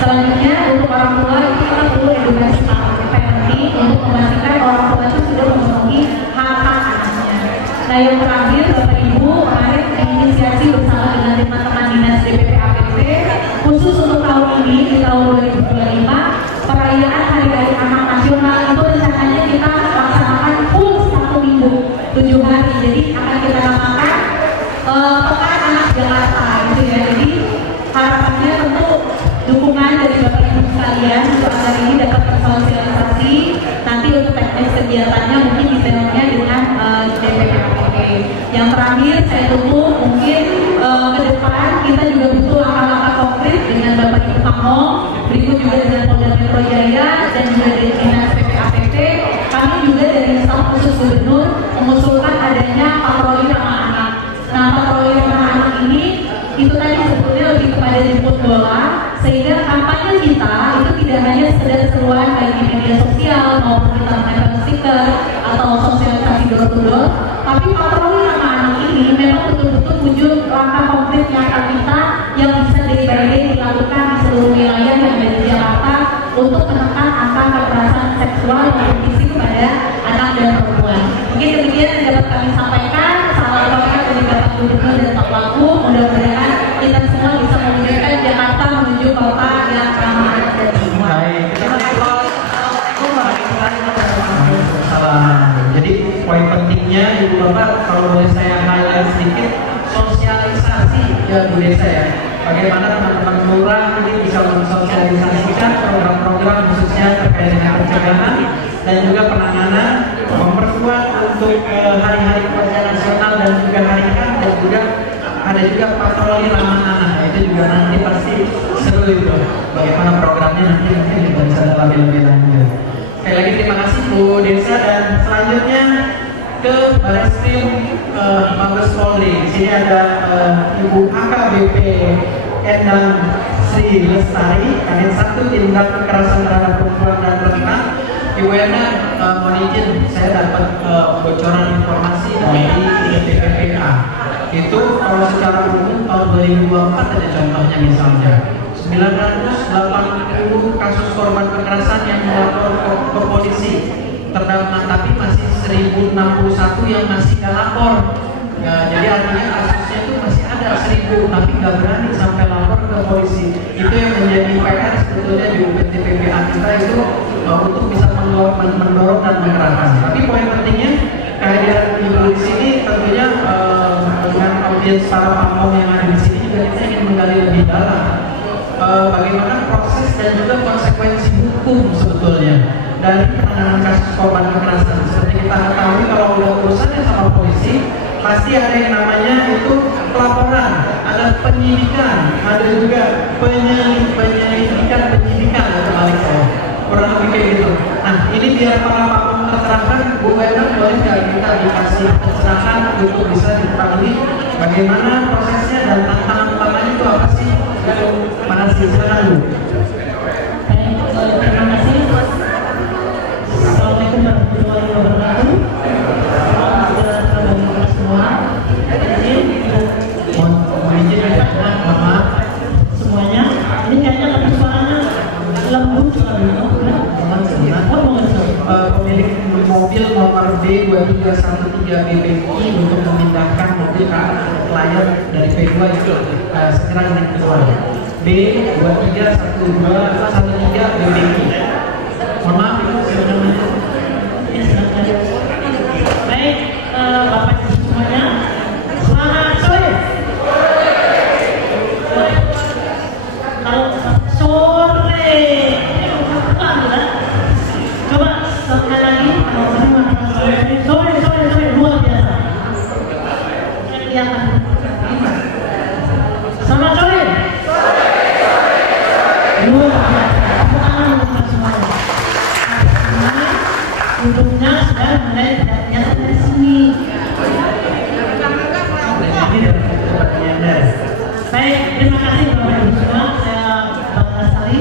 Selanjutnya untuk orang tua itu kita perlu edukasi parenting untuk memastikan orang tua itu sudah memenuhi hak-hak anaknya. Nah yang terakhir Bapak Ibu, kemarin inisiasi bersama dengan teman-teman dinas DPP APP khusus untuk tahun ini di tahun 2025 perayaan Hari Jadi akan kita namakan Pekan Anak Jakarta gitu ya. Jadi harapannya tentu dukungan dari Bapak Ibu sekalian untuk agar ini dapat tersosialisasi. Nanti untuk teknis kegiatannya mungkin detailnya dengan DPPAPP. Yang terakhir saya tunggu mungkin ke depan kita juga butuh langkah-langkah konkret dengan Bapak Ibu Pangdam, berikut juga dengan Polda Metro Jaya dan juga dari Dinas PPAPP. Kami juga dari staf khusus gubernur mengusulkan adanya patroli ramah anak. Nah, patroli ramah anak ini itu tadi sebetulnya lebih kepada jemput bola, sehingga kampanye kita itu tidak hanya sekedar seruan baik di media sosial maupun kita menempel stiker atau sosialisasi door to door, tapi patroli ramah anak ini memang betul-betul wujud langkah konkret nyata kita yang bisa day by day dilakukan di seluruh wilayah yang ada di Jakarta untuk menekan angka kekerasan seksual dan fisik kepada anak dan perempuan. Mungkin demikian yang dapat kami sampaikan. Salam hormat dari Bapak Gubernur dan Pak Wagub. Mudah-mudahan kita semua bisa mewujudkan Jakarta menuju kota yang ramah anak dan perempuan. Baik, jadi poin pentingnya Ibu Bapak kalau boleh saya highlight sedikit sosialisasi ya Bu Desa ya. Bagaimana teman-teman lurah ini bisa mensosialisasikan program-program khususnya terkait dengan pencegahan dan juga penanganan, memperkuat untuk hari-hari keluarga nasional dan juga hari HAM, dan juga ada juga patroli ramah anak. Itu juga nanti pasti seru itu. Bagaimana programnya nanti kita bisa dalam lebih lanjut. Sekali lagi terima kasih Bu Desa, dan selanjutnya ke Bareskrim Mabes Polri. Di sini ada Ibu AKBP Endang Sri Lestari, Kanit 1 Tindak Kekerasan Terhadap Perempuan dan Rentan. Ibu Endang, mohon izin saya dapat bocoran informasi dari DPPA. Itu kalau secara umum tahun 2024 ada contohnya misalnya 980 kasus korban kekerasan yang melapor ke polisi, tapi masih 1061 yang masih nggak lapor. Ya, jadi artinya kasusnya itu masih ada 1000 tapi nggak berani sampai lapor ke polisi. Itu yang menjadi PR sebetulnya di UPT PPA kita itu untuk bisa mendorong dan mengerahkan. Tapi poin pentingnya kehadiran Ibu di sini tentunya dengan audiens para pamong yang ada di sini juga kita ingin menggali lebih dalam bagaimana proses dan juga konsekuensi hukum sebetulnya dari penanganan kasus korban kekerasan. Seperti kita ketahui kalau udah urusannya sama polisi, pasti ada yang namanya itu pelaporan, ada penyidikan, ada juga penyidikan ya terbalik saya. Kurang lebih kayak gitu. Nah, ini biar para pamong tercerahkan, Bu Endang boleh nggak kita dikasih pencerahan untuk bisa diketahui bagaimana prosesnya dan tantangan-tantangannya itu apa sih? Mana sih? Silakan Bu. Terima kasih. Assalamualaikum warahmatullahi wabarakatuh. Semua, semuanya. Ini kayaknya suaranya lembut sekali. Pemilik mobil nomor B2313 BPI untuk memindahkan mobil ke layar dari P2 itu segera dikeluar. B2313 BPI. Mohon maaf Ibu, silakan. Baik, Bapak Ibu semuanya, selamat sore. Kalau sore, coba sekali lagi. Sore luar biasa. Kelihatan. Selamat sore. Luar biasa. Hidupnya sudah mulai tidak biasa dari sini. Baik, terima kasih Bapak Ibu semua. Saya Bapak Sari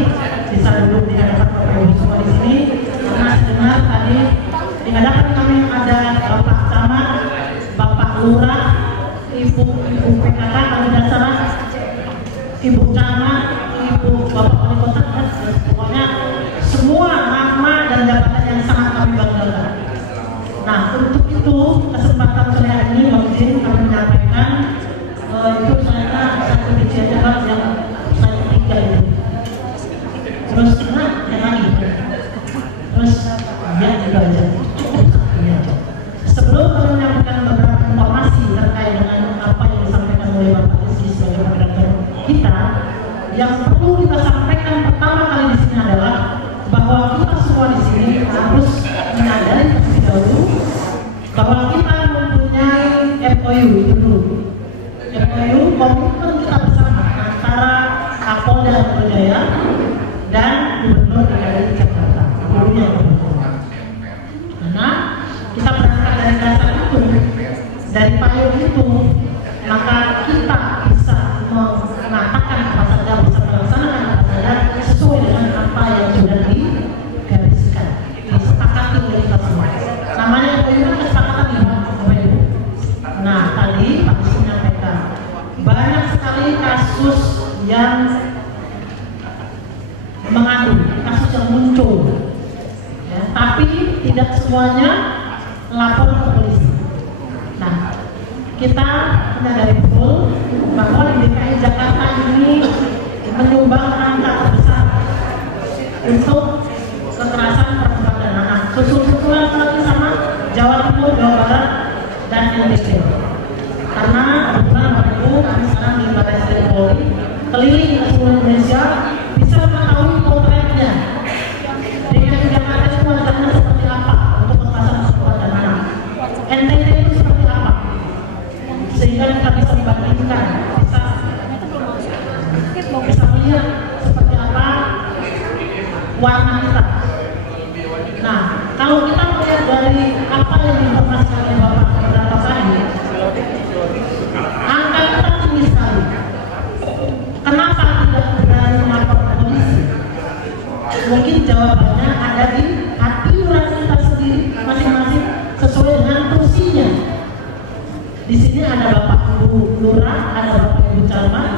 bisa duduk di hadapan Bapak Ibu semua di sini. Karena dengar tadi di hadapan kami ada Bapak Camat, Bapak Lurah, Ibu PKK kalau tidak salah, Ibu Camat, Ibu Bapak Wali Kota, pokoknya semua nama dan jabatan yang sangat kami banggakan. Nah, untuk itu kesempatan sore hari ini mungkin kami menyampaikan itu saya satu bicara yang saya tiga itu. Terus yang lagi. Terus ya itu aja. Sebelum kami menyampaikan beberapa yang perlu kita sampaikan pertama kali di sini adalah bahwa kita semua di sini harus menyadari terlebih dahulu bahwa kita mempunyai MOU itu dulu. MOU komitmen kita bersama antara Kapolda Metro Jaya dan Gubernur DKI Jakarta. Dulunya karena kita berangkat dari dasar itu, dari payung itu, maka kita bisa mengatakan apa saja, bisa melaksanakan apa saja sesuai dengan apa yang sudah digariskan, disepakati oleh kita semua. Namanya MOU kesepakatan MOU. Nah, tadi Pak Isi menyampaikan banyak sekali kasus yang mengadu, kasus yang muncul, ya, tapi tidak semuanya lapor ke polisi. Nah, kita menyadari betul bahwa di DKI Jakarta ini menyumbang angka terbesar untuk kekerasan perempuan dan anak. Susul-susulan lagi sama Jawa Timur, Jawa Barat, dan NTB. Karena kebetulan Bapak Ibu kami sekarang di Baris Krim Polri keliling ke seluruh Indonesia bisa mengetahui potretnya. DKI Jakarta itu wajahnya seperti apa untuk kekerasan perempuan dan anak. NTB itu seperti apa? Sehingga kita bisa membandingkan, bisa melihat seperti apa warna kita. Nah, kalau kita melihat dari apa yang diinformasikan oleh Bapak beberapa kali, angka kita tinggi sekali. Kenapa tidak berani melapor ke polisi? Mungkin jawabannya ada di hati nurani kita sendiri masing-masing sesuai dengan fungsinya. Di sini ada Bapak Ibu Lurah, ada Bapak Ibu Camat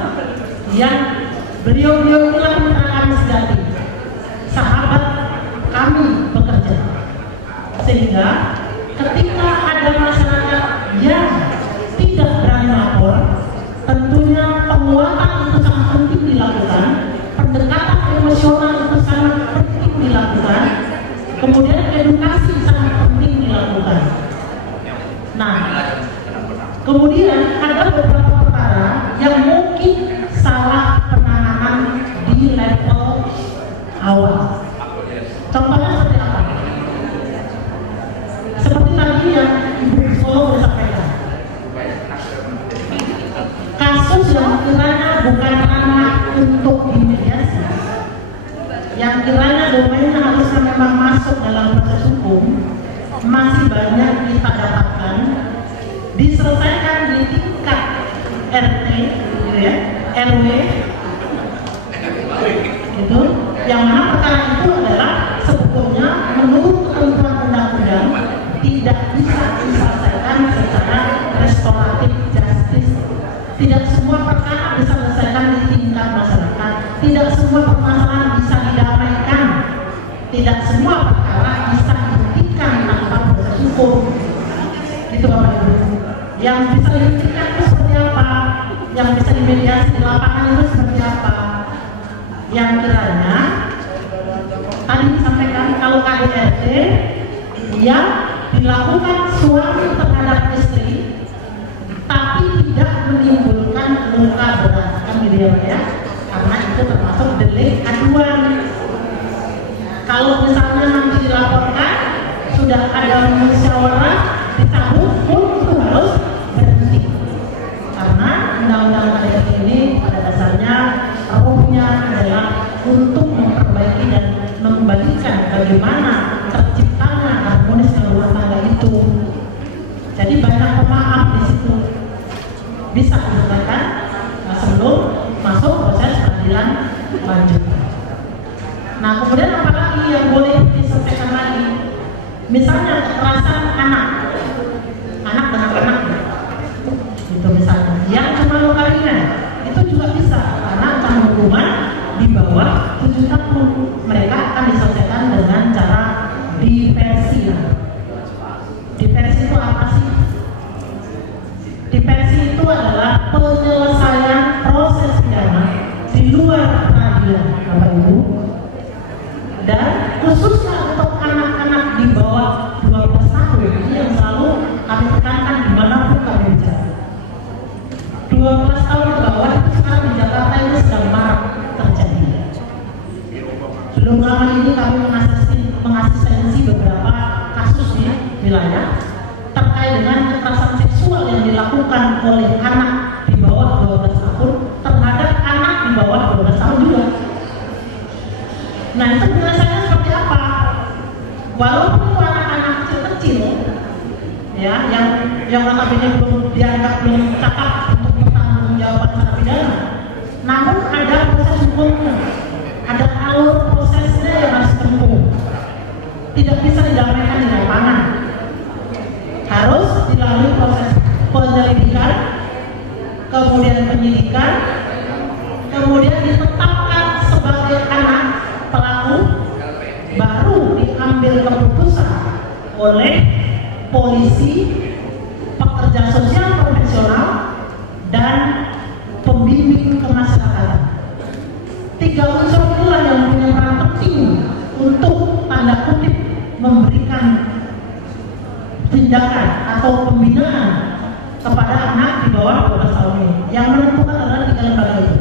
yang beliau-beliau inilah mitra kami sejati, sahabat kami bekerja. Sehingga ketika ada masyarakat yang tidak berani lapor, tentunya penguatan itu sangat penting dilakukan, pendekatan emosional itu sangat penting dilakukan, kemudian edukasi sangat penting dilakukan. Nah, kemudian ada beberapa perkara yang mungkin salah penanganan di level awal. Contohnya seperti apa? Seperti tadi yang Ibu Solo sampaikan. Kasus yang kiranya bukan anak untuk dimediasi, yang kiranya domainnya harusnya memang masuk dalam proses hukum, masih banyak kita dapatkan diselesaikan di tingkat RT, gitu ya, RW, gitu. Yang mana perkara itu adalah sebetulnya menurut ketentuan undang-undang tidak bisa diselesaikan secara restoratif justice. Tidak semua perkara bisa diselesaikan di tingkat masyarakat. Tidak semua permasalahan bisa didamaikan. Tidak semua perkara bisa dibuktikan tanpa proses hukum. Itu Bapak Ibu. Yang bisa dibuktikan itu seperti apa? Yang bisa dimediasi di lapangan itu seperti apa? Yang kiranya tadi disampaikan kalau KDRT yang dilakukan suami terhadap istri tapi tidak menimbulkan luka berat, kan gitu ya, karena itu termasuk delik aduan. Kalau misalnya nanti dilaporkan sudah ada musyawarah dicabut pun itu harus berhenti, karena undang-undang KDRT ini pada dasarnya ruhnya adalah untuk memperbaiki dan mengembalikan bagaimana terciptanya harmonisnya rumah tangga itu. Jadi banyak pemaaf di situ bisa dilakukan sebelum masuk proses peradilan lanjutan. Nah, kemudian apa lagi yang boleh disampaikan lagi? Misalnya kekerasan anak dengan anak, itu misalnya yang cuma luka ringan, itu juga bisa karena ancaman hukuman di bawah 7 tahun. Mereka akan diselesaikan dengan cara diversi. Diversi itu apa sih? Diversi itu adalah penyelesaian proses pidana di luar peradilan, Bapak Ibu, dan khususnya untuk anak-anak di bawah 12 tahun. Ini yang selalu kami tekankan dimanapun kami bicara. 12 tahun ke bawah itu sekarang di Jakarta ini sedang marak Belum lama ini kami mengasistensi beberapa kasus di wilayah terkait dengan kekerasan seksual yang dilakukan oleh anak di bawah 12 tahun terhadap anak di bawah 12 tahun juga. Nah, itu penyelesaiannya seperti apa? Walaupun itu anak-anak kecil, ya, yang notabene belum dianggap belum cakap untuk bertanggung-jawaban secara pidana, namun ada proses hukumnya, ada alur prosesnya yang harus ditempuh. Tidak bisa didamaikan di lapangan, harus dilalui proses penyelidikan, kemudian penyidikan, kemudian ditetapkan sebagai anak pelaku, baru diambil keputusan oleh polisi, pekerja sosial profesional, dan pembimbing kemasyarakatan. 3 unsur itulah yang punya peran penting untuk tanda kutip memberikan tindakan atau pembinaan kepada anak di bawah 12 tahun ini. Yang menentukan adalah 3 lembaga itu.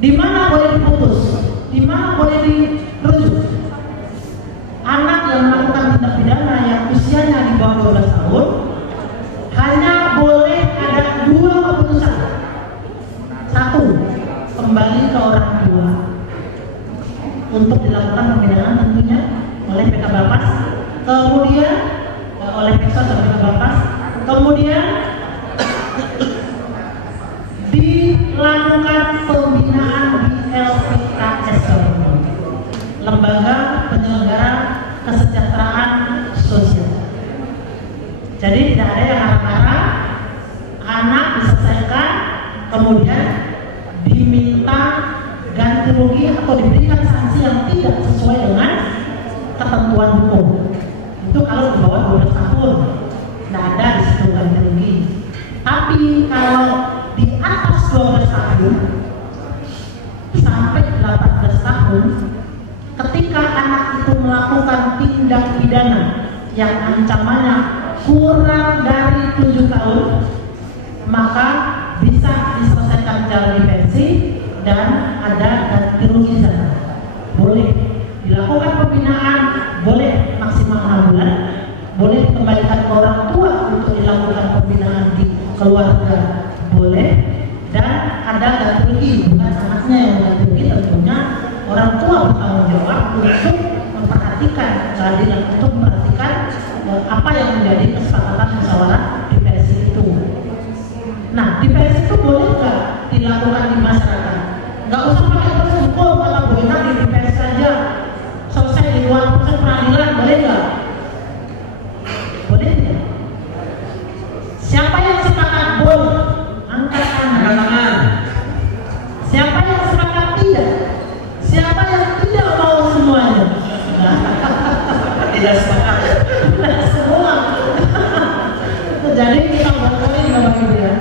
Di mana boleh diputus, di mana boleh dirujuk. Anak yang melakukan tindak pidana yang usianya di bawah 12 tahun hanya boleh ada 2 keputusan. 1, kembali ke orang tua untuk dilakukan pembinaan tentunya oleh PK Bapas, kemudian oleh Peksos dan PK Bapas, kemudian dilakukan pembinaan di LPKS, Lembaga Penyelenggara Kesejahteraan Sosial. Jadi tidak ada yang arah-arah, anak diselesaikan, kemudian diminta ganti rugi atau diberikan sanksi yang tidak sesuai dengan ketentuan hukum. Itu kalau di bawah 12 tahun, tidak ada di situ ganti rugi. Tapi kalau di atas 12 tahun sampai 18 tahun, ketika anak itu melakukan tindak pidana yang ancamannya kurang dari 7 tahun, maka bisa diselesaikan secara defensif dan ada ganti rugi sana. Boleh dilakukan pembinaan, boleh maksimal 6 bulan, boleh dikembalikan ke orang tua untuk dilakukan pembinaan di keluarga, boleh, dan ada ganti rugi, bukan anaknya yang ganti rugi, tentunya orang tua bertanggung jawab untuk memperhatikan keadilan, untuk memperhatikan apa yang menjadi kesepakatan musyawarah diversi itu. Nah, diversi itu boleh nggak dilakukan di masyarakat? Nggak usah pakai proses hukum, kalau boleh di diversi saja, selesai di luar proses peradilan, boleh nggak? Boleh tidak? Siapa yang sepakat boleh? Angkat tangan. Siapa yang sepakat tidak? Siapa yang tidak mau semuanya? Tidak sepakat. Tidak semua. Jadi kita berkali Bapak Ibu ya.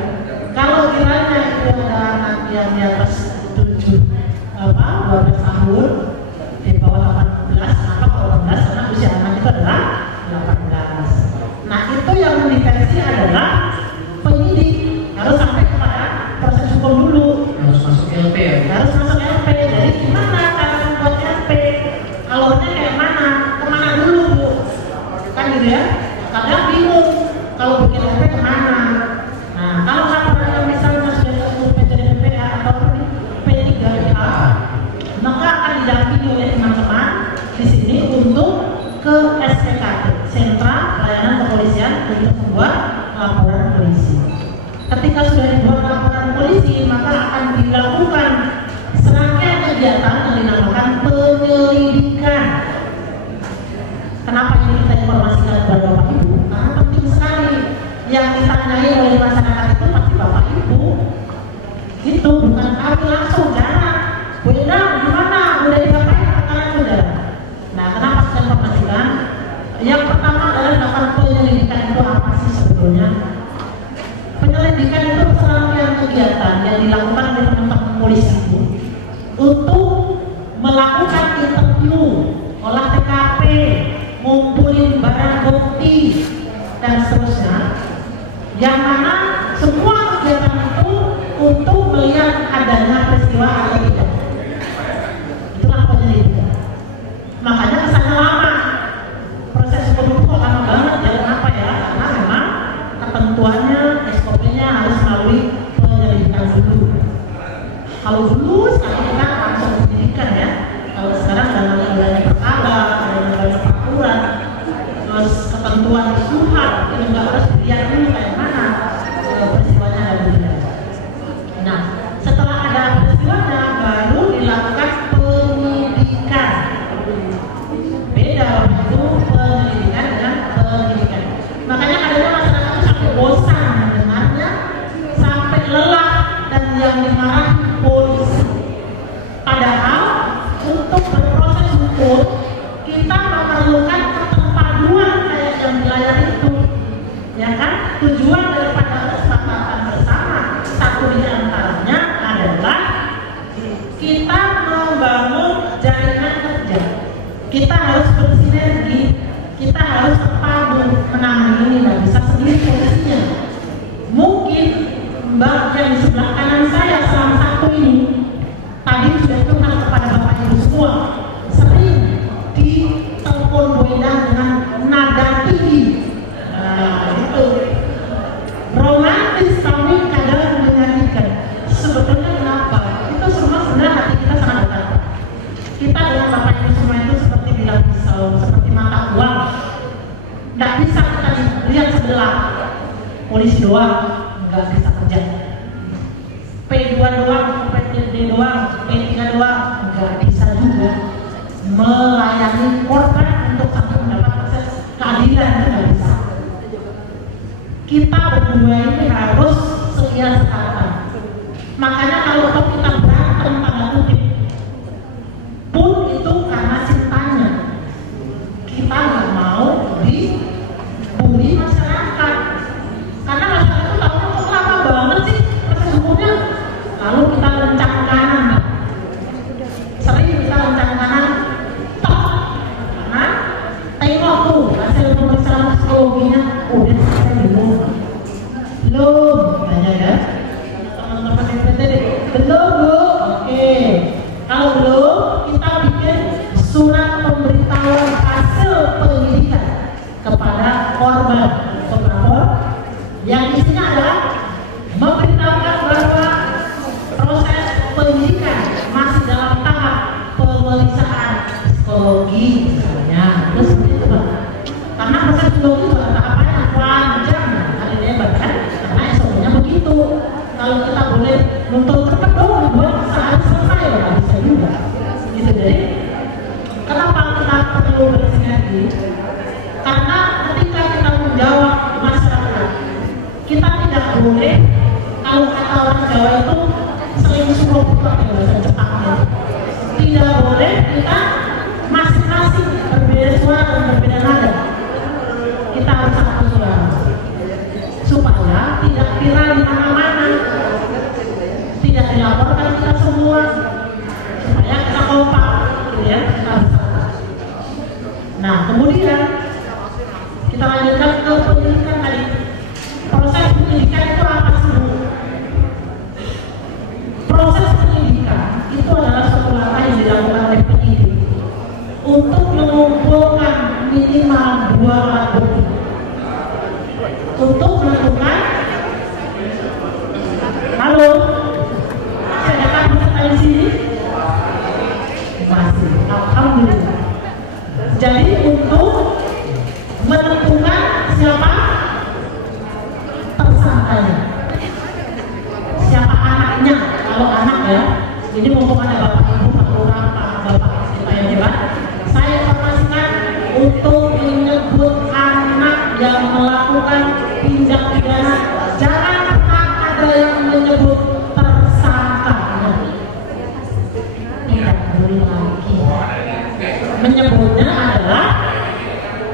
Kalau kiranya itu ada anak yang di atas 12 tahun, di bawah 18, maka kalau 18 karena usia anak itu adalah 18. Nah, itu yang diversi adalah penyidik, harus sampai kepada proses hukum dulu. Harus masuk LP ya? Harus masuk LP. Jadi gimana cara membuat LP? Alurnya kayak mana? Kemana dulu Bu? Kan gitu ya? Kadang bingung kalau bikin LP kemana. Nah, kalau laporannya misalnya sudah ke PTDPA atau P3A, maka akan didampingi oleh teman-teman di sini untuk ke SPKT, Sentra Pelayanan Kepolisian, untuk membuat laporan polisi. Ketika sudah dibuat laporan polisi, maka akan dilakukan serangkaian kegiatan yang dinamakan penyelidikan. Kenapa ini kita informasikan kepada Bapak Ibu? Karena penting sekali. Yang ditanyai oleh masyarakat itu pasti Bapak Ibu. Itu bukan kami langsung, jangan. Bu Endang, gimana? Udah dipakai perkara saudara. Nah, kenapa saya informasikan? Yang pertama adalah melakukan penyelidikan. Itu apa sih sebetulnya? Penyelidikan itu serangkaian kegiatan yang dilakukan oleh teman-teman polisi itu untuk melakukan interview, olah TKP, ngumpulin barang bukti, dan seterusnya. Yang mana semua kegiatan itu untuk melihat adanya peristiwa atau tidak. Itulah penyelidikan. untuk berproses hukum kita memerlukan keterpaduan kayak yang di layar itu, ya kan? Tujuan daripada kesepakatan bersama satu di antaranya adalah kita membangun jaringan kerja. Kita harus bersinergi, kita harus terpadu menangani ini, nggak bisa sendiri posisinya. Mungkin Mbak yang di sebelah kanan saya salah satu ini tadi sudah curhat kepada Bapak Ibu semua, sering ditelepon Bu Indah dengan nada tinggi. Nah, itu romantis tapi kadang menyakitkan. Sebetulnya kenapa? Itu semua sebenarnya hati kita sangat dekat. Kita dengan Bapak Ibu semua itu seperti bilang pisau, seperti mata uang. Nggak bisa kita lihat sebelah. Polisi doang nggak bisa kerja. P2 doang, P3 doang, P3 doang nggak bisa juga melayani korban untuk sampai mendapat akses keadilan, itu nggak bisa. Kita berdua ini harus setia sekatan. Makanya kalau kita berantem tanda kutip pun itu karena cintanya, kita nggak mau dibully masyarakat. Karena masyarakat itu tahu kok lama banget sih proses hukumnya. Lalu kita lencang kanan, sering kita lencang kanan, toh, karena tengok tuh hasil pemeriksaan psikologinya udah selesai belum, tanya ya teman-teman DPTD, belum Bu, oke. Kalau belum, kita bikin surat pemberitahuan hasil penyelidikan kepada korban pelapor yang isinya adalah memberitahukan bahwa proses penyidikan masih dalam tahap pemeriksaan psikologi misalnya. Terus itu Pak, karena proses psikologi juga tahapannya panjang, ada lebar kan, karena SOP-nya begitu. Kalau kita boleh nuntut cepat dong, buat sehari selesai loh, nggak bisa juga. Gitu. Jadi kenapa kita perlu bersinergi? Karena ketika kita menjawab masyarakat, kita tidak boleh, kalau kata orang Jawa itu sering suruh pakai bahasa Jepangnya, tidak boleh kita masing-masing berbeda suara dan berbeda nada. Kita harus satu suara supaya tidak viral di mana-mana, tidak dilaporkan kita semua, supaya kita kompak, gitu ya. Kita harus satu. Nah, kemudian kita lanjutkan ke pendidikan tadi. Proses pendidikan itu apa sih? Proses pendidikan itu adalah suatu langkah yang dilakukan oleh penyidik untuk mengumpulkan minimal 2 alat bukti untuk menentukan. Halo, saya dapat peserta di sini masih, alhamdulillah. Jadi untuk menentukan siapa tersangkanya, siapa anaknya. Kalau anak ya, ini mumpung ada Bapak Ibu, Pak Lurah, Bapak yang hebat, saya informasikan untuk menyebut anak yang melakukan tindak pidana, jangan pernah ada yang menyebut tersangkanya. Tidak boleh lagi. Menyebutnya adalah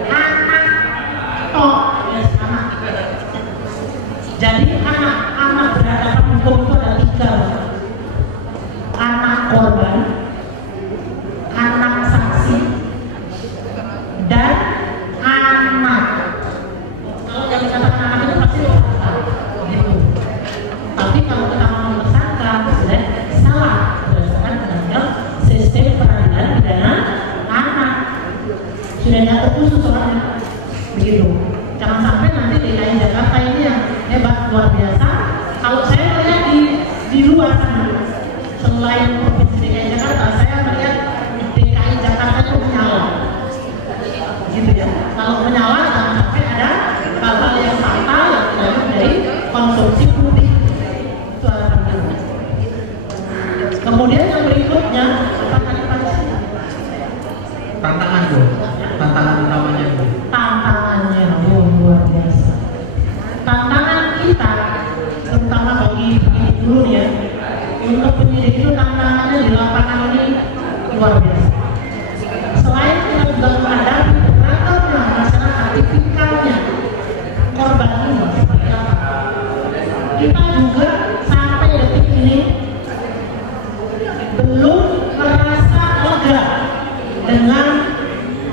anak toh, ya anak. Jadi anak berhadapan hukum itu ada 3. Anak korban, anak saksi, dan anak. Kalau yang dikatakan anak itu pasti gitu. Tapi kalau kita mau tersangka, sudah salah berdasarkan undang-undang sistem peradilan pidana anak. Sudah diatur khusus soalnya, begitu. Jangan sampai nanti DKI Jakarta ini yang hebat luar biasa. Kalau saya melihat di luar sana, selain provinsi DKI Jakarta, saya melihat DKI Jakarta itu menyala, gitu ya. Kalau menyala jangan sampai ada hal-hal yang fatal yang terjadi dari konsumsi publik. Itu alhamdulillah. Kemudian yang berikutnya tantangan Bu, tantangan utamanya Bu. Tantangannya luar biasa. Tantangan kita, terutama bagi penyidik dulu ya, untuk penyidik itu tantangannya di lapangan ini luar biasa. dengan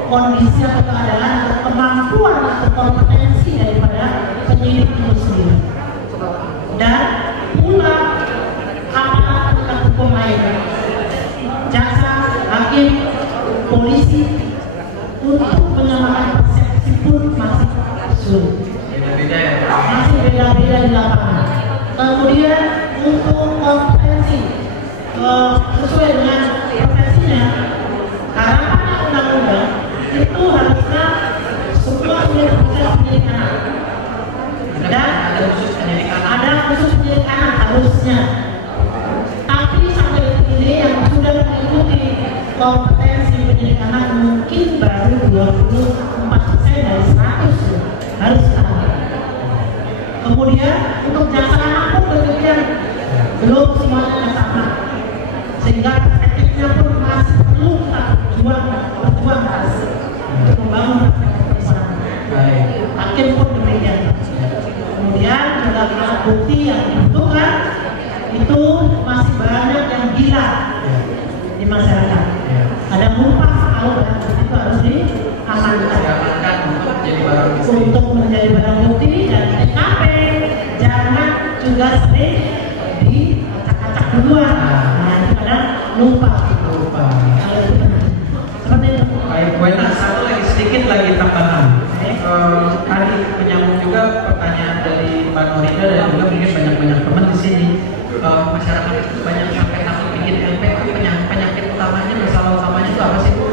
kondisi atau keadaan atau kemampuan atau kompetensi daripada penyidik itu sendiri. Dan pula aparat penegak hukum lain, jaksa, hakim, polisi, untuk menyamakan persepsi pun masih sulit. Masih beda-beda di lapangan. Kemudian untuk kompetensi sesuai dengan profesinya, harapannya undang-undang itu harusnya semua punya proses pendidik anak. Dan ada khusus pendidik anak harusnya. Tapi sampai ini yang sudah mengikuti kompetensi pendidik anak mungkin baru 24% dari 100 harus tahu. Kemudian untuk jaksa anak pun demikian, belum semuanya sama, sehingga perspektifnya pun masih perlu kita berjuang keras untuk membangun persoalan. Hakim pun demikian. Kemudian juga alat bukti yang dibutuhkan itu masih banyak yang gila di masyarakat. Ada mumpah kalau barang bukti itu harus diamankan untuk menjadi barang bukti, dan TKP jangan juga sering diacak-acak duluan. Nah, itu kadang lupa. Seperti itu. Baik, Bu Ena, satu lagi sedikit lagi tambahan. Tadi menyambung juga pertanyaan dari Pak Norida dan juga mungkin banyak teman di sini. Masyarakat itu banyak sampai takut bikin LP. Penyakit utamanya, masalah utamanya itu apa sih, Bu?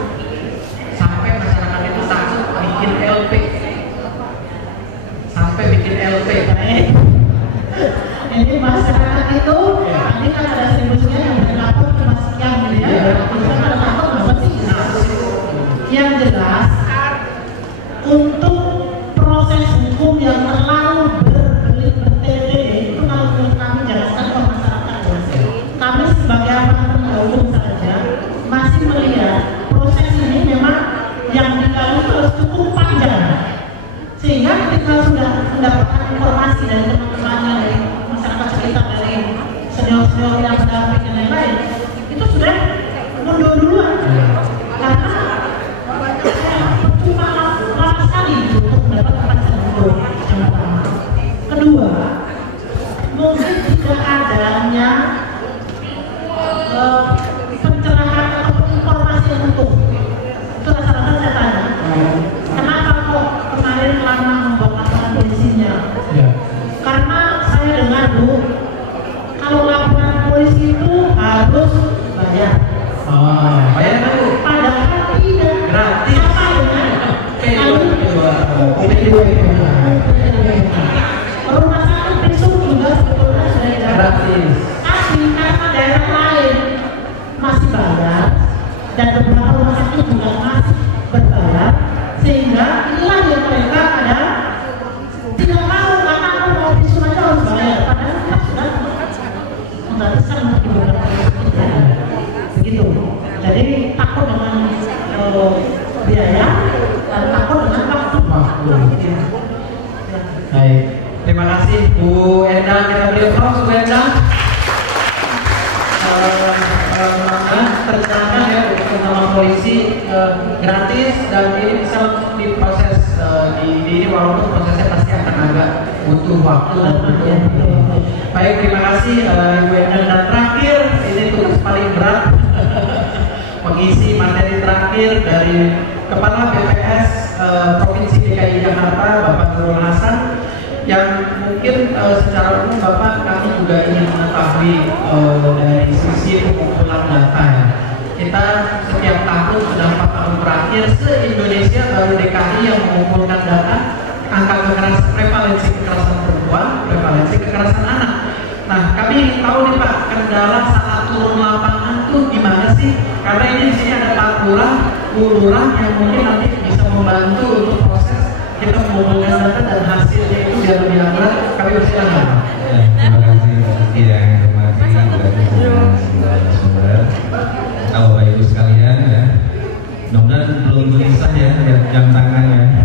Sampai masyarakat itu takut bikin LP. Sampai bikin LP. Jadi masyarakat itu nanti kan ada seriusnya yang berlapor cuma sekian gitu ya. Kita ada lapor apa sih? Yang jelas untuk proses hukum yang terlalu berbelit-bertele itu kalau kami jelaskan ke masyarakat, kami sebagai aparat penegak hukum saja masih melihat proses ini memang yang dilalui harus cukup panjang, sehingga ketika sudah mendapatkan informasi dari teman-temannya, dari masyarakat sekitar, dari senior-senior yang mendampingi dan lain-lain, itu sudah mundur duluan karena cuma lama sekali untuk mendapatkan hukum. Yang pertama. Kedua, mungkin tidak adanya pencerahan atau informasi yang utuh. Itu rasa-rasa saya tanya, kenapa kok kemarin lama membuat laporan polisinya? Karena saya dengar, Bu, kalau laporan polisi itu harus bayar. Bayar kan, Bu? Padahal tidak. Gratis. Rumah sakit besok juga sebetulnya sudah gratis. Tapi karena daerah lain masih bayar dan beberapa rumah sakit juga masih berbayar, sehingga inilah yang mereka ada tidak mau, karena mau visum aja harus bayar. Padahal kita sudah menggratiskan untuk beberapa rumah sakit. Begitu. Jadi takut dengan biaya dan takut dengan waktu. Baik, terima kasih Bu Enda. Kita beri aplaus Bu Enda. Terjangkau ya untuk nama polisi gratis, dan ini bisa langsung diproses di walaupun prosesnya pasti akan agak butuh waktu. Baik, terima kasih Bu Enda. Dan terakhir, ini tugas paling berat, mengisi materi terakhir dari Kepala BPS Provinsi DKI Jakarta, Bapak Nurul Hasan, yang mungkin secara umum Bapak kami juga ingin mengetahui dari sisi pengumpulan data ya. Kita setiap tahun sudah 4 tahun terakhir se-Indonesia baru DKI yang mengumpulkan data angka kekerasan, prevalensi kekerasan perempuan, prevalensi kekerasan anak. Nah, kami ingin tahu nih Pak, kendala saat turun lapangan tuh gimana sih? Karena ini di sini ada Pak Lurah, Bu Lurah yang mungkin nanti bisa membantu untuk proses kita mengumpulkan data dan hasilnya itu biar lebih akurat. Kami persilakan. Terima kasih yang hormati dari sumber. Bapak Ibu sekalian ya, mudah-mudahan belum gelisah ya jam tangannya.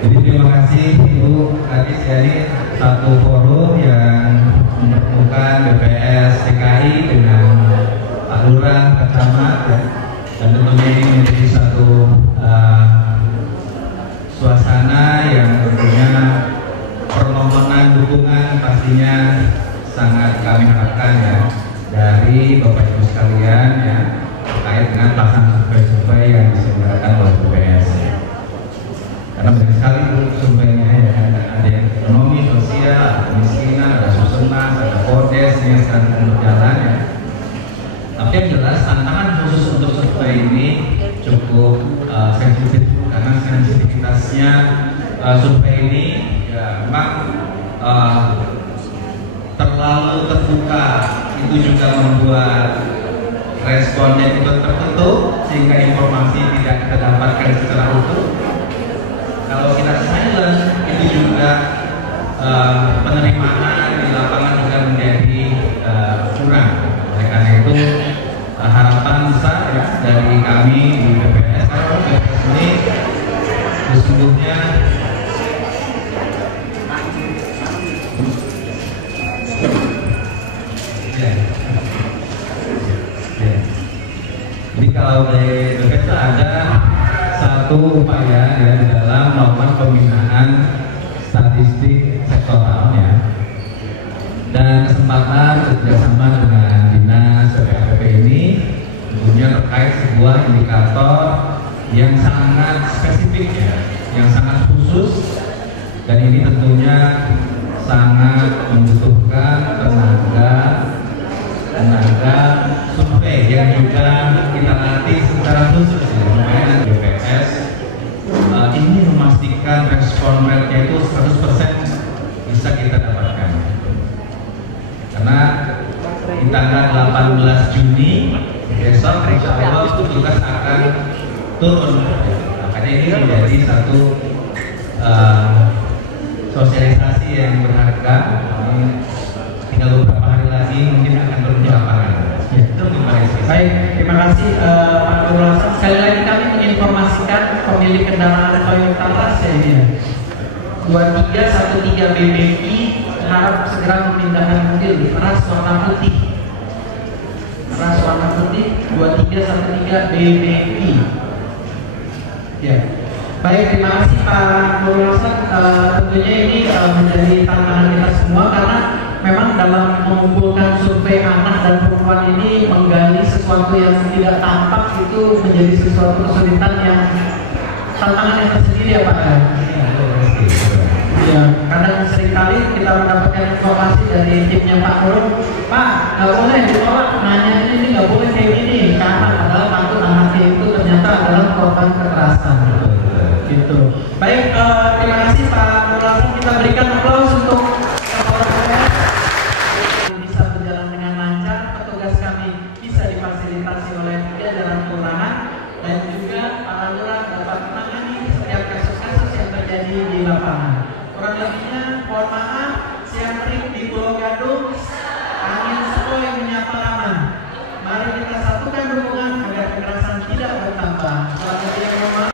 Jadi terima kasih Ibu tadi dari satu forum yang mempertemukan BPS DKI dengan Pak Lurah, camat ya, dan tentunya ini menjadi satu suasana yang tentunya permohonan dukungan pastinya sangat kami harapkan ya dari Bapak Ibu sekalian ya terkait dengan pelaksanaan survei yang diselenggarakan oleh BPS. Karena banyak sekali surveinya ya, ada yang ekonomi, sosial, ada kemiskinan, ada susunan, ada kodes yang sekarang berjalan ya. Tapi yang jelas tantangan khusus untuk survei ini cukup sensitif karena sensitivitasnya survei ini ya memang terlalu terbuka, itu juga membuat responden itu tertutup sehingga informasi tidak kita dapatkan secara utuh. Kalau kita silent itu juga penerimaan di lapangan juga menjadi kurang. Oleh karena itu harapan besar ya, dari kami di BPS ini sesungguhnya jadi kalau dari BPS ada satu upaya ya di dalam melakukan pembinaan statistik sektoralnya dan kesempatan kerjasama dengan dinas PPAPP ini tentunya terkait sebuah indikator yang sangat spesifik ya, yang sangat khusus, dan ini tentunya sangat membutuhkan tenaga survei yang juga kita latih secara khusus ya, makanya BPS ini memastikan respon rate-nya itu 100% bisa kita dapatkan. Karena di tanggal 18 Juni besok insya Allah itu tugas akan turun. Makanya ini menjadi satu sosialisasi yang berharga. Tinggal beberapa hari lagi mungkin akan turun di lapangan. Ya, itu baik, terima kasih Pak Nurul Hasan. Sekali lagi kami menginformasikan pemilik kendaraan Toyota Rush ya ini 2313 BBI harap segera memindahkan mobil Rush warna putih. Rush warna putih 2313 BBI. Ya. Baik, terima kasih Pak Nurul Hasan. Tentunya ini menjadi tantangan kita semua karena memang dalam mengumpulkan survei anak dan perempuan ini menggali sesuatu yang tidak tampak itu menjadi sesuatu kesulitan yang tantangan yang tersendiri ya Pak. Ya, kadang seringkali kita mendapatkan informasi dari timnya Pak Nurul, Pak, nggak boleh ditolak, nanya ini nggak boleh kayak gini, karena padahal takut anaknya itu ternyata adalah korban kekerasan. Gitu. Baik, terima kasih Pak Nurul Hasan. Kita berikan aplaus untuk bisa berjalan dengan lancar. Petugas kami bisa difasilitasi oleh jajaran kelurahan dan juga para lurah dapat menangani setiap kasus-kasus yang terjadi di lapangan. Kurang lebihnya, mohon maaf, siang terik di Pulau Gadung, angin sepoi menyapa aman. Mari kita satukan dukungan agar kekerasan tidak bertambah.